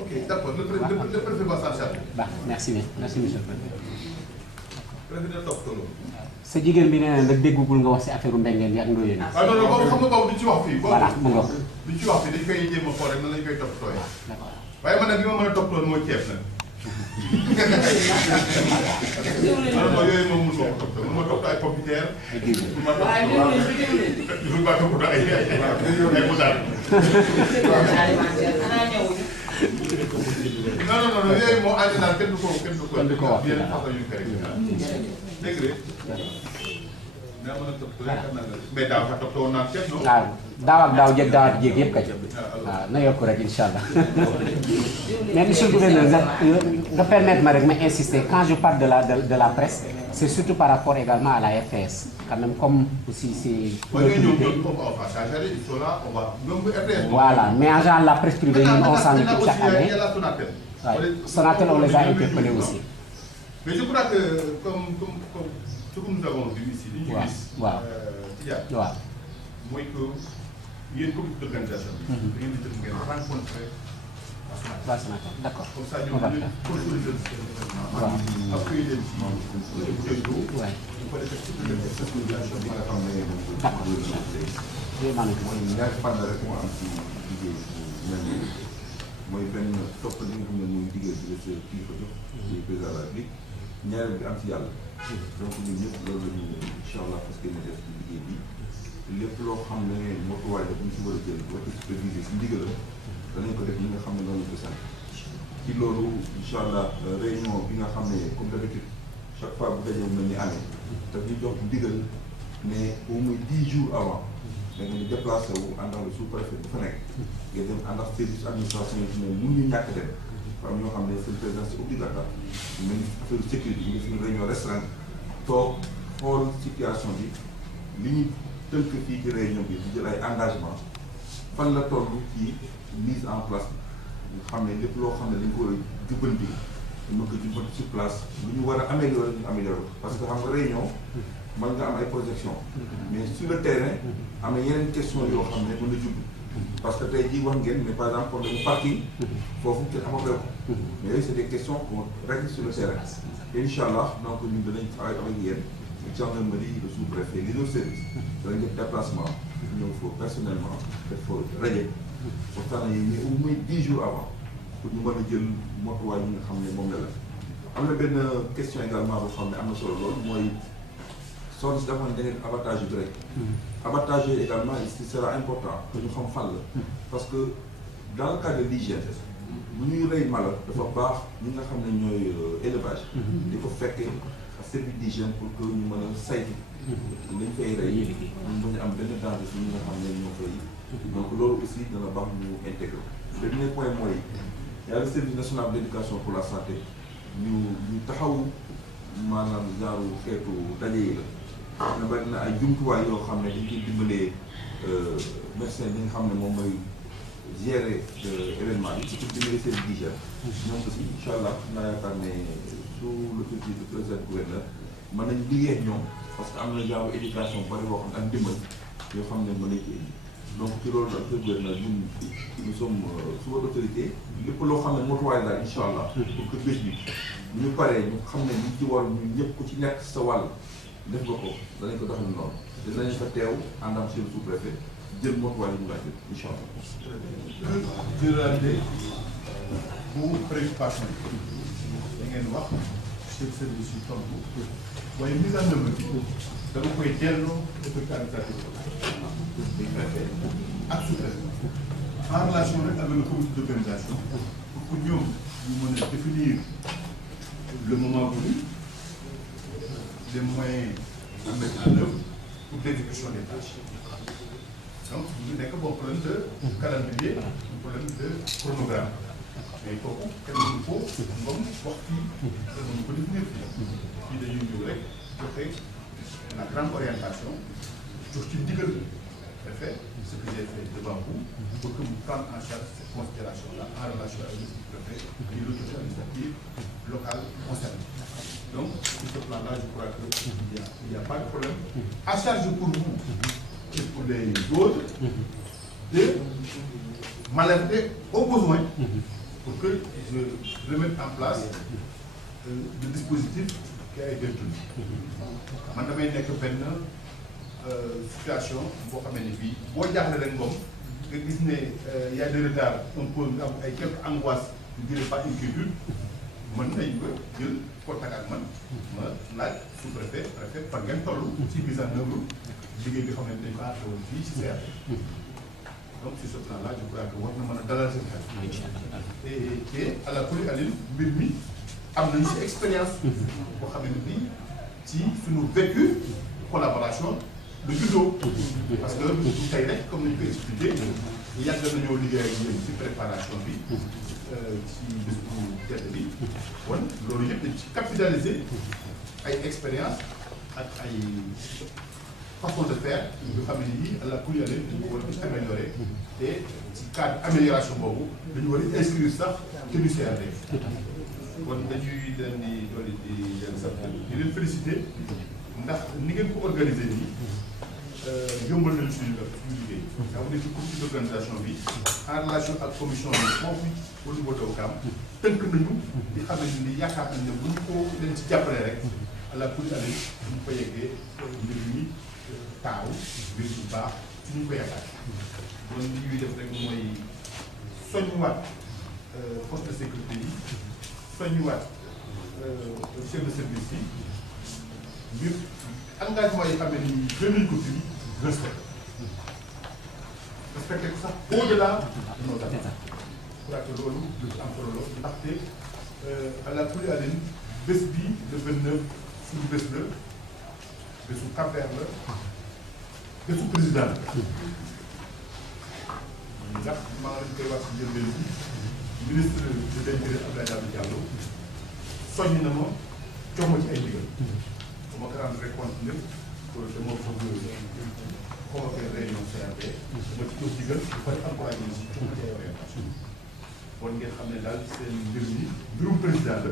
Ok, d'accord, le préfet va s'en charger. Bah, merci bien, merci monsieur le préfet. Préfet de toppatoo. sa jigéen bi nee na nag déggugul nga wax si affaire mbengeen yi ak ndoyeen. ah non non boobu xam nga boobu du ci wax fii. voilà mu ngoog. du ci wax fii dañ koy jéem a xool rek nan lañ koy toppatooyee. waaye man nag li ma mën a toppatoo mooy ceeb nag. non yooyu moom mënu ma ko toppatoo mënu ma toppatoo ay pomme de terre. mënu ma toppatoo ay moutarde. non non non yooyu moom en général kenn du ko kenn du ko wax yeneen façon yu koy dégg nga mën a toppatoo yaakaar naa la mais daaw sax toppatoo naa ceeb non. waaw daaw ak daaw jéeg daawaat jéeg yëpp kay. waaw na yokk rek incha allah. mais monsieur le gouverneur nga permettre ma rek ma insister quand je parle de la presse c'est surtout par rapport également à la RTS quand même comme aussi c'est. Voilà mais en général la presse privée ñun on s'en occupe chaque année. waaye Sonatel on les a interpellés aussi. mais je crois que comme ce que nous avons vu ici. li ñu gis. waaw waaw. mooy que yéen comité d'organisation bi. da ngeen di def ngeen rencontrer. waaw Sonatel d'accord. comme ça ñoom dañuy consolider seen développement. waaw appuyer leen ci moom. waay. bu ko defee toute la circulation bi nga xam ne. d'accord. mooy ñaari fànn rek moo am ci liggéey bu mel nii mooy benn topp li nga xam ne mooy liggéey bi la sa kilifa jox di président de la République ñaareel bi am ci yàlla donc ñun ñëpp loolu la ñu incha allah parce que ñu def ci liggéey bi lépp loo xam ne motuwaay la bu ñu si war a jël war ko superviser si ndigalam danañ ko def ñi nga xam ne noonu la ko sant ci loolu incha allah réunion bi nga xam ne comme d'habitude chaque fois bu dajee mel ni amee daf ñu jox ndigal ne au moins 10 jours avant da ngeen di déplacé wu ànd ak le sous-préfet bu fa nekk nga dem ànd ak service administration yi ne mun ñu ñàkk dem fa am ñoo xam ne seen présence c'est obligatoire mais affaire sécurité bi nga fi réunion restreinte toog xool situation bi li ñu tënk fii ci réunion bi di jël ay engagement fan la toll ci mise en place bi nga xam ne lépp loo xam ne dañ ko war a jubbanti ñu mën ko jubbanti sur place lu ñu war a améliorer ñu améliorer parce que xam nga réunion mën nga am ay projection mais sur le terrain am na yeneen question yoo xam ne mën na judd parce que tey jii wax ngeen mais par exemple problème parking foofu kenn amatoo ko mais yooyu c'est des questions qu'on règle sur le terrain et incha allah donc ñun danañ travailler avec yéen gendarmerie le sous-préfet les autres services danañ def déplacement ñëw foofu personnellement def fa rajo waxtaan yi mais au moins 10 jours avant pour ñu mën a jël motuwaay yi nga xam ne moom la am na benn question également boo xam ne am na solo lool mooy soxna si dafa ne da ngeen abattage bi rek abattage yooyu également il sera important que ñu xam fan la parce que dans le cadre de l'hygiène bu ñuy rey mala dafa baax ñi nga xam ne ñooy élevage di ko fekkee ak service d'hygiène pour que ñu mën a saytu lañ koy rey ñu bañ a am benn danger si ñi nga xam ne ñoo koy donc loolu aussi dana baax ñu intégré le dernier point mooy y a le service national d'éducation pour la santé ñu taxaw maanaam genre xeetu daje yi la xam ne bari na ay jumtuwaay yoo xam ne dañ koy dimbalee médecin bi nga xam ne moom mooy gérer événement bi pour dimbalee seen d'hygiène ñoom aussi incha allah xam naa yaakaar ne sous l'autorité du président gouverneur mën nañ liggéey ak ñoom parce que am na genre éducation bari boo xam ne ak ndimbal yoo xam ne mën nañ ko indi donc ci loolu daal gouverneur ñun nous sommes sous votre autorité lépp loo xam ne motuwaay daal incha allah pour que bés bi ñu paree ñu xam ne ñu ci war ñu ñëpp ku ci nekk sa wàll def nga ko danañ ko doxal noonu dinañ fa teew ànd ak seen sous-préfet jël motuwaay yi ñu laaj incha allah. généralité bu préoccupation yi ngeen wax chef service yu tontu waaye mise en œuvre bi dama koy delloo autorité administrative ak sous-préfet en relation rek avec le comité d'organisation pour que ñoom ñu mën a définir le moment voulu les moyens à mettre en œuvre pour l'exécution des tâches. Donc, il n'y a pas de problème de calendrier, un problème de chronogramme. Mais il faut que nous puissions voir qui nous peut devenir. Qui est une durée pour faire la grande orientation, tout ce qui dit que fait, ce que j'ai fait devant vous, pour que vous preniez en charge cette considération-là en relation avec le préfet et l'autorité administrative locale concernée. Donc, sur ce plan-là, je crois qu'il n'y a pas de problème. À charge pour vous et pour les autres de m'alerter au besoin pour que je remette en place le dispositif qui a été introduit. Man damay nekk benn situation boo xamee ne bii boo jaaxle rek moom nga gis ne y a des retards un peu am ay quelques angoisses je dirais pas inquiétude mën nañ ko jël contact ak man ma laaj sous-préfet préfet fan ngeen toll ci mise en œuvre liggéey bi xam ne dañ ko àtte woon fii ci CRD donc sur ce plan là je crois que war na mën a dalal seen xel et à la poli aline mbir mi am nañu ci expérience boo xam ne bii ci suñu vécu collaboration de judo parce que du tey rek comme ni ñu ko expliqué yàgg nañoo liggéey ak yéen ci préparation bi ci bés bu tedd bi kon loolu yëpp dañ ci capitaliser ay expérience ak ay façon de faire yoo xam ne yii à la poli aline dañu war a améliorer te ci cadre amélioration boobu dañu war a inscrire sax tenue CRD kon dañuy leen di doole di leen sant di leen féliciter ndax ni ngeen ko organiser nii yombal nañu suñu liggéey. ça veut dire que comité d'organisation bi en relation ak commission bi foofu au niveau de Ouakam tënk nañu di xam ne ni yaakaar nañ ne bu ñu ko leen ci jàppale rek à la poli aline bu ñu ko yeggee mbir mi taaw mbir bu baax ci ñu ko yaakaar kon li ñuy def rek mooy soññuwaat force de sécurité yi soññuwaat chef de service yi ngir engagement yi xam ne ni jël nañ ko fii respecté ko sax au-delà de nos attentes. Je crois que loolu lu am solo loolu ndaxte àla kulli àlin bés bii le 29 suñu bés la bésu Cap-Vert la bésu président la ndax maa ngi koy wax si njëlbeen bi ministre de l'Intérieur Abdoulaye Daouda Diallo soññ na ma jox ma ci ay ndigal ba ma ko rendre compte lépp dama bëgg convoqué réunion CRD ma ci jox ndigal bu pare encouragé si jox ma ci ay orientation kon ngeen xam ne daal seen mbir mi mbirum président la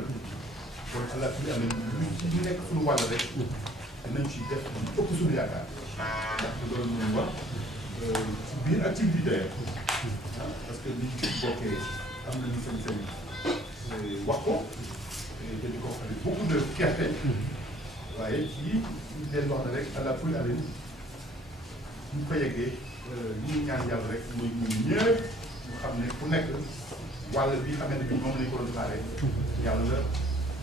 kon àlla fi am lu ci nekk suñu wàll rek dinañ ci def lu ëpp suñu yaakaar ndax loolu ñu wax ci biir activité parce que li ci bokkee am nañu sañ-sañ wax ko te di ko wax avec beaucoup de fierté waaye ci leen wax na rek àlla fi am ñu ko yeggee li ñu ñaan yàlla rek mooy ñun ñëpp ñu xam ne ku nekk wàll bi xamante bi moom lañ ko doon xaaree yàlla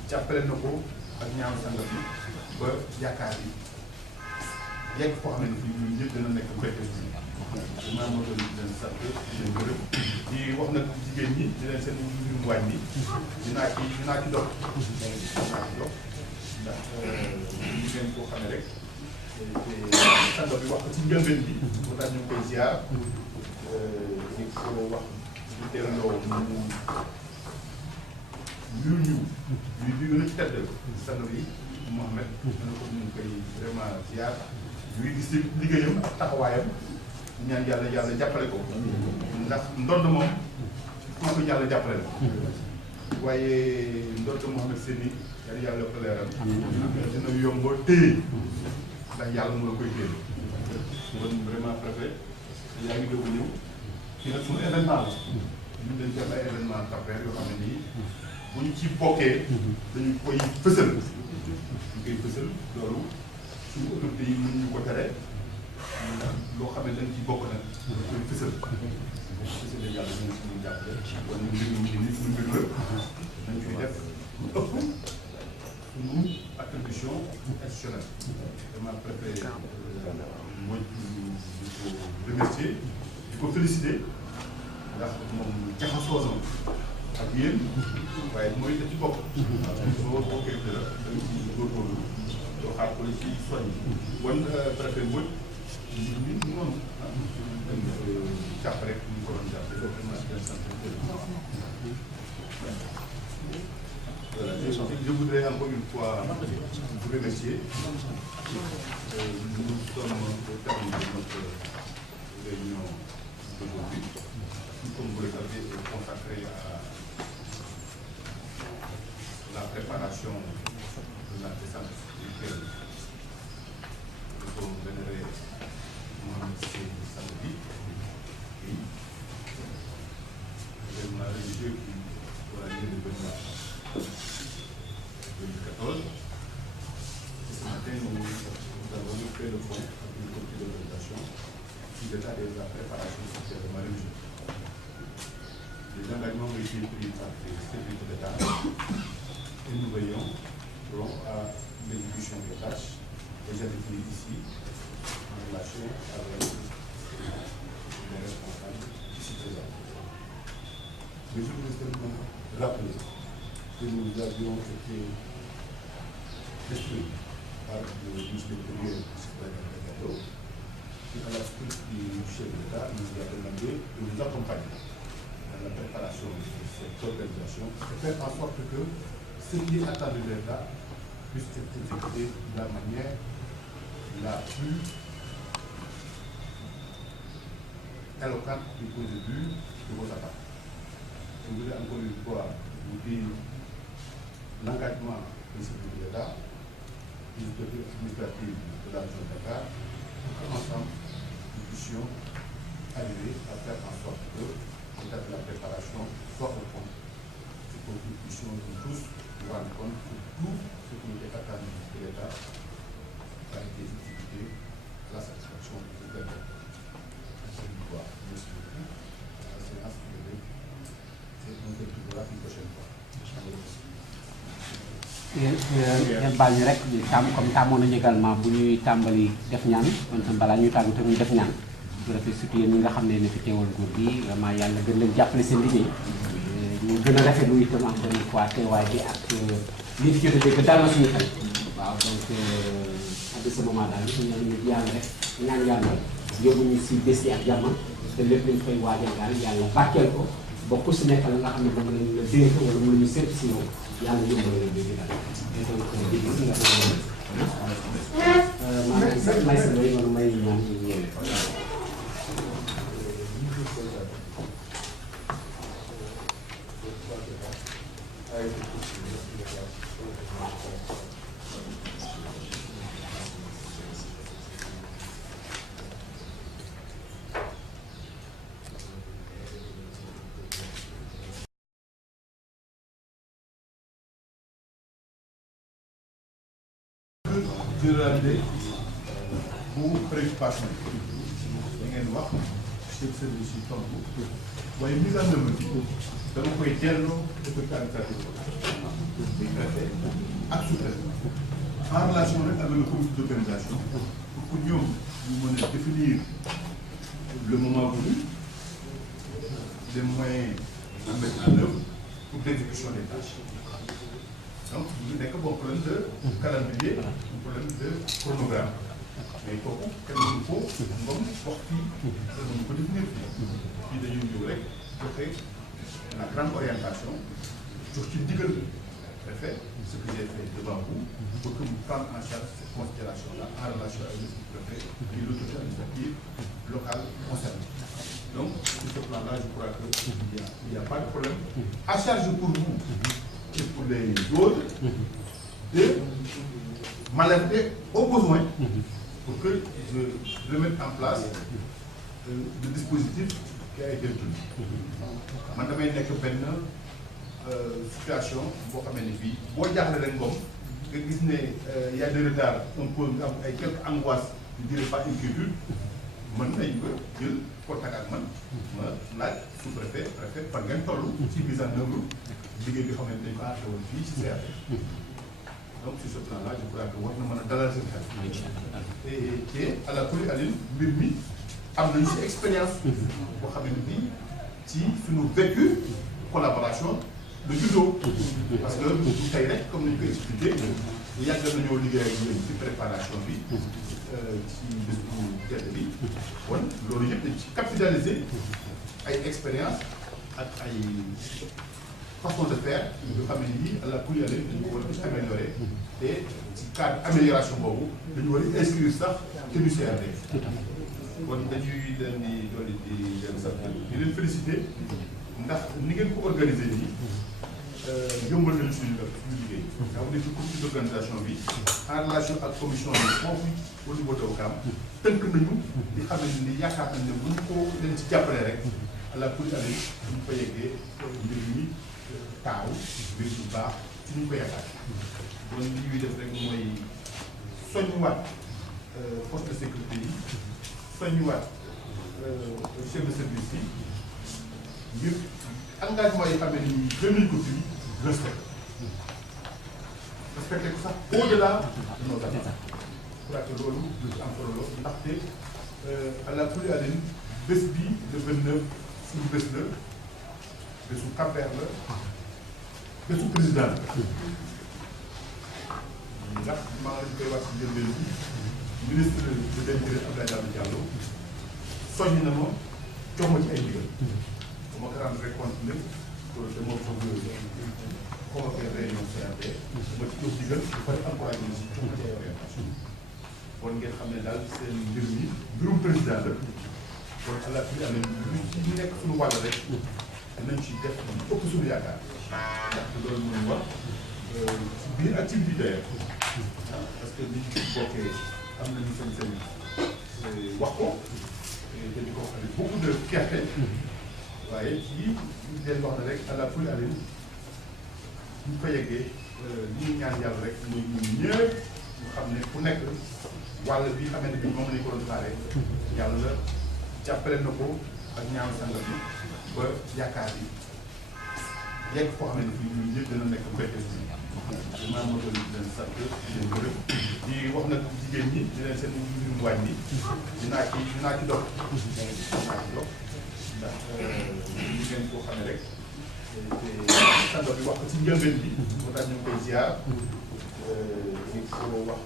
jàppale na ko ak ñaanu sangam bi ba yaakaar yi yegg foo xam ne fii ñun ñëpp dina nekk mbégte suñu maa moo doon di leen sant di leen gërëm di wax nag jigéen ñi di leen seen mbirum wàññi dinaa ci dox ndax ñu ngeen koo xam ne rek te sanga bi wax ko ci njëlbeen bi moo tax ñu ngi koy ziar di ko wax di teeloo ñu di gën a tedd sanga bi Mouhamed dana ko ñu ngi koy vraiment ziar ñuy gis liggéeyam ak taxawaayam ñaan yàlla jàppale ko ndax ndond moom maa ko yàlla jàppale la waaye ndond Mouhamed Seyni yàlla ko leeral dina yomb téye ndax yàlla mu la koy téye kon vraiment préfet yaa ngi doog a ñëw kii nag suñu événement la ñun dañ def ay événement Cap-Vert yoo xam ne nii buñ ci bokkee dañu koy fësal loolu suñu autorité yi mën ñu ko tere ndax loo xam ne dañ ci bokk nag dañ koy fësal yàlla ñu si ñu jàppale kon ñu mbir mi ni suñu mbir la dañ koy def lu ëpp suñu attribution institutionnelle vraiment préfet mooy di ko remercier di ko féliciter ndax moom jaxasoo na ak yéen waaye mooy da ci bokk soo bokkee dara da nga ci góorgóorlu doo xaar ko ci soñ wan préfet mooy nit ñi noonu jàpp rek ñu ko doon jàpp vraiment di leen sant voilà je voudrais encore une fois vous remercier. Nous sommes au terme de notre réunion d'aujourd'hui, qui, comme vous le savez, est consacrée à la préparation de la descente spirituelle de son vénéré Mohamed Seyni samedi, et l'événement religieux qui aura lieu le 2014. Ce matin, nous avons fait le point avec une copie d'orientation sur l'état de la préparation de cet événement religieux. Les engagements ont été pris par les services de l'État et nous veillerons à l'exécution des tâches déjà définies ici en relation avec les responsables ici présents. Mais je voudrais seulement rappeler que nous avions été destruits par le ministre de l'Intérieur, qui à la suite du chef de l'État nous a demandé de nous accompagner dans la préparation de cette organisation et faire en sorte que ce qui est attendu de l'État puisse être exécuté de la manière la plus éloquente du point de vue de vos attaques. Je voudrais encore une fois vous dire l'engagement du service de l'État, du secteur administratif de la région de Dakar, pour qu'ensemble nous puissions arriver à faire en sorte que l'état de la préparation soit au fond. C'est pour que nous puissions nous tous nous rendre compte que tout ce qui était attendu de l'État a été exécuté à la satisfaction du gouvernement. ngeen baal ñu rek comme tàmmoon nañu également bu ñuy tàmbali def ñaan kon tam balaa ñuy tàggu te ñu def ñaan bu rafet surtout yéen ñi nga xam ne ne fi teewal góor bi vraiment yàlla gën leen jàppale seen liggéey ñu gën a rafetlu itam encore une fois teewaay bi ak li fi jot a dégg dal na suñu xel waaw donc à ce moment daal ñu yàlla rek ñaan yàlla yóbbu ñu si bés yi ak jàmm te lépp lañ koy waajal daal yàlla bàkkeel ko ba ku si nekk la nga xam ne moom lañ la dénk wala moom la ñu seet si yow yàlla yóbbal la léegi daal et donc dégg nga xam ne maanaam sax may sa lay noonu may ñaan ñu ñëwee jërëjëf bu préoccupation yi ngeen wax chef service yi tontu waaye mise en œuvre bi dama koy delloo autorité administrative bi préfet ak sous-préfet en relation rek avec le comité d'organisation pour que ñoom ñu mën a définir le moment voulu les moyens à mettre en œuvre pour l'exécution des tâches. Donc, il n'y a pas de problème de calendrier, un problème de chronogramme. Mais il faut que nous nous définir. Puis de la grande orientation, sur ce que préfet, ce que j'ai fait devant vous, pour que vous preniez en charge cette considération-là en relation avec le préfet et l'autorité administrative locale concernée. Donc, sur ce plan-là, je crois qu'il n'y a pas de problème. À charge pour vous et pour les autres de m'alerter au besoin pour que je remette en place le dispositif qui a été tenu. Man damay nekk benn situation boo xamee ne bii boo jaaxle rek ngoom nga gis ne y a des retards on peut am ay quelques angoisses je dirais pas inquiétude mën nañ ko jël contact ak man ma laaj sous-préfet préfet fan ngeen toll ci mise en œuvre liggéey bi xam ne dañ ko àtte woon fii ci CRD. Donc sur ce plan-là je crois que war na mën a dalal seen xel. et à la Cour Aline mbir mi am nañu ci expérience boo xam ne bii ci suñu vécu collaboration de judo. parce que du tey rek comme ni ñu ko expliqué yàgg nañoo liggéey ak yéen ci préparation bi ci bés bu tedd bi kon loolu yëpp dañ ci capitaliser ay expérience ak ay façon de faire yoo xam ne nii à la Cour Aline dañu ko war a améliorer te ci cadre amélioration boobu dañu war a inscrire sax te du CRD. kon dañuy leen di doole di leen sant di leen féliciter ndax ni ngeen ko organiser nii yombal nañu suñu liggéey. daa mu nekk ci comité d'organisation bi en relation ak commission bi foofu au niveau de Ouakam tënk nañu di xam ne ni yaakaar nañ ne bu ñu ko leen ci jàppale rek à la Cour Aline suñu ko yeggee mbir mi taaw mbir bu baax suñu ko yaakaar kon li ñuy def rek mooy soññuwaat force de sécurité yi soññuwaat chef de service yi ngir engagement yi xam ne ni gën nañ ko fi respecté ko sax au-delà de nos attentes. Je crois que loolu lu ci am solo la ndaxte à la Cour Aline bés bi le 29 suñu bés la bésu Cap-Vert la bésu président la ndax maa ngi koy wax ci njëlbeen bi ministre de l'Intérieur Abdoulaye Daouda Diallo soññ na ma jox ma ci ay ndigal bu ma ko rendre compte ne dama bëgg convoquer réunion CRD ma ci jox ndigal bu pare encouragé ma si jox ma ci ay orientation kon ngeen xam ne daal seen mbir mi mbirum président la kon à la Cour Aline ñu nekk suñu wàll rek dinañ ci def lu ëpp suñu yaakaar ndax loolu mënu wax ci biir activité parce que nit ñi bokkee am nañu sañ-sañ wax ko te di ko wax avec beaucoup de fierté waaye ci leen wax na rek à la Cour Aline ñu fa yeggee li ñu ñaan yàlla rek mooy ñun ñëpp ñu xam ne ku nekk wàll bi xamante bi moom lañu ko doon xaaree yàlla jàppale na ko ak ñaanu sangam bi ba yaakaar bi yegg foo xam ne fii ñun ñëpp dina nekk mbéyte maa ma doon leen sant di leen gërëm di wax nag jigéen ñi di leen seen mbirum wàññi dinaa ci dox ndax ñu ngeen koo xamee rek te sang bi wax ko ci njëlbeen bi moo tax ñu ngi koy ziar di ko wax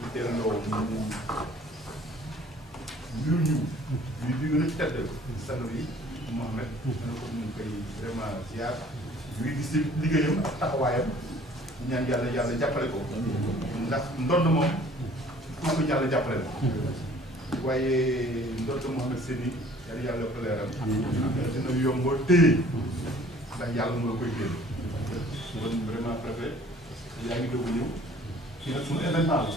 di teeloo ñu bi gën a tedd sang bi Mouhamed dana ko ñu ngi koy vraiment ziar ñuy gis ci liggéeyam ak taxawaayam ñaan yàlla jàppale ko ndax ndond moom maa ngi yàlla jàppale la waaye ndond Mouhamed Seyni yàlla ko leeral dina yomb téye ndax yàlla moo la koy génn kon vraiment préfet yaa ngi doog a ñëw kii nag suñu événement la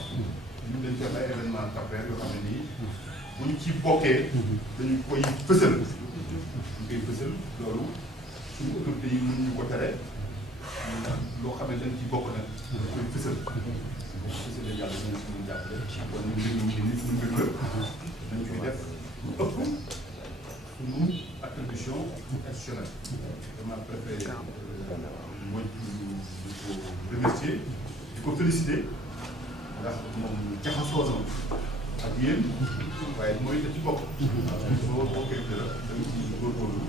ñu leen def ay événement Cap-Vert yoo xam ne nii bu ñu ci bokkee dañu koy fësal loolu suñu autorité yi mën ñu ko tere loo xam ne dañ ci bokk nag dañ koy fësal yàlla ñu suñu jàppale kon ñu mbir mi ni suñu mbir la nañ koy def lu ëpp suñu attribution institutionnelle vraiment préfet mooy di ko remercier di ko féliciter ndax moom jaxasoo na ak yéen waaye mooy da ci bokk boo bokkee dara da nga ci góorgóorlu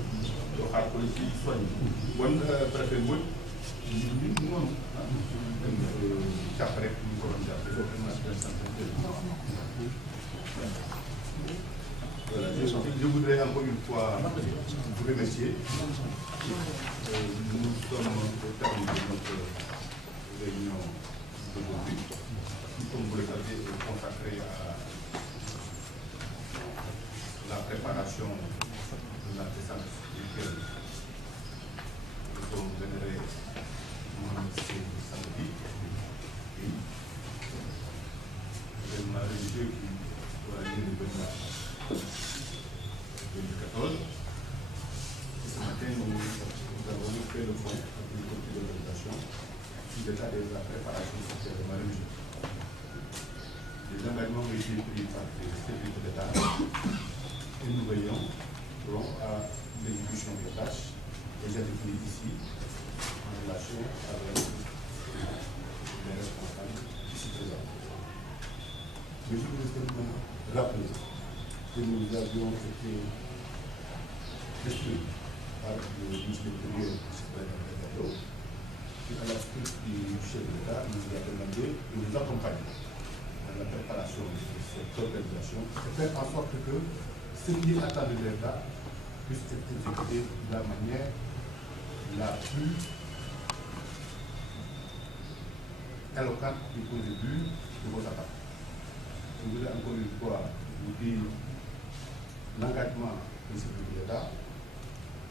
doo xaar ko ci soñ wan préfet Mbodj ñun noonu dañ jàpp rek ñu ko doon jàpp vraiment di leen sant voilà je voudrais encore une fois vous remercier. Nous sommes au terme de notre réunion d'aujourd'hui. Comme vous le savez, consacrée à la préparation de la descente spirituelle de son vénéré Mouhamed Seyni samedi. Événement religieux qui doit lieu le 2014. Ce matin, nous avons fait le point avec une comité d'organisation sur l'état de la préparation de cet événement religieux. Les engagements ont été pris par les services de l'État et nous veillons à l'exécution des tâches déjà définies ici en relation avec les responsables ici présents. Mais je voudrais seulement rappeler que nous avions été instruits par le ministre de l'Intérieur, qui à la suite du chef de l'État nous a demandé de nous accompagner dans la préparation de cette organisation et faire en sorte que ce qui est attendu de l'État puisse être exécuté de la manière la plus éloquente du point de vue de vos attaques. Je voudrais encore une fois vous dire l'engagement du chef de l'État,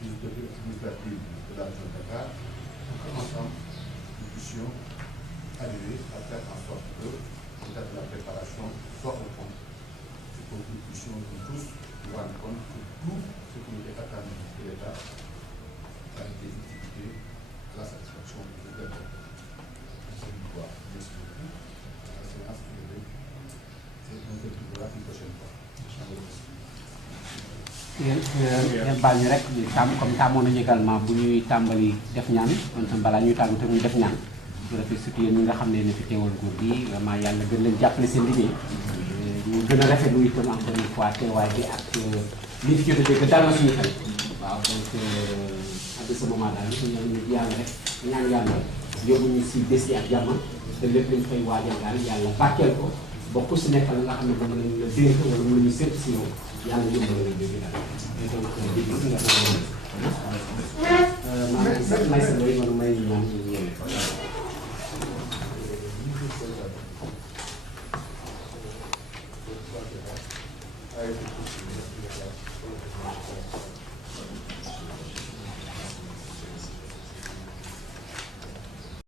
du secrétaire administratif de la région de Dakar, pour qu'ensemble nous puissions arriver à faire en sorte que l'état de la préparation soit au fond. C'est pour que nous puissions nous tous nous rendre compte que tout ce qui nous est attendu de l'État a été exécuté à la satisfaction de l'État. C'est une fois. Merci beaucoup. La séance est levée. C'est un peu plus grave une prochaine fois. ngeen baal ñu rek comme tàmmoon nañu également bu ñuy tàmbali def ñaan kon tam balaa ñuy tàmbali te muy def ñaan bu defee surtout yéen ñi nga xam ne fi teewal góor gi vraiment yàlla gën leen jàppale seen liggéey ñu gën a rafetlu itam encore une fois teewaay bi ak li fi jot a dégg dalal suñu xel waaw donc à ce moment daal ñu ñaan ñu yàlla rek ñaan yàlla yóbbu ñu si bés yi ak jàmm te lépp lañ koy waajal daal yàlla bàkkeel ko ba ku si nekk la nga xam ne moom lañ la dénk wala mu la ñu seet si yow yàlla yóbbal la jóge daal donc dégg nga xam ne maanaam may sa looy man may ñaan ñu yéene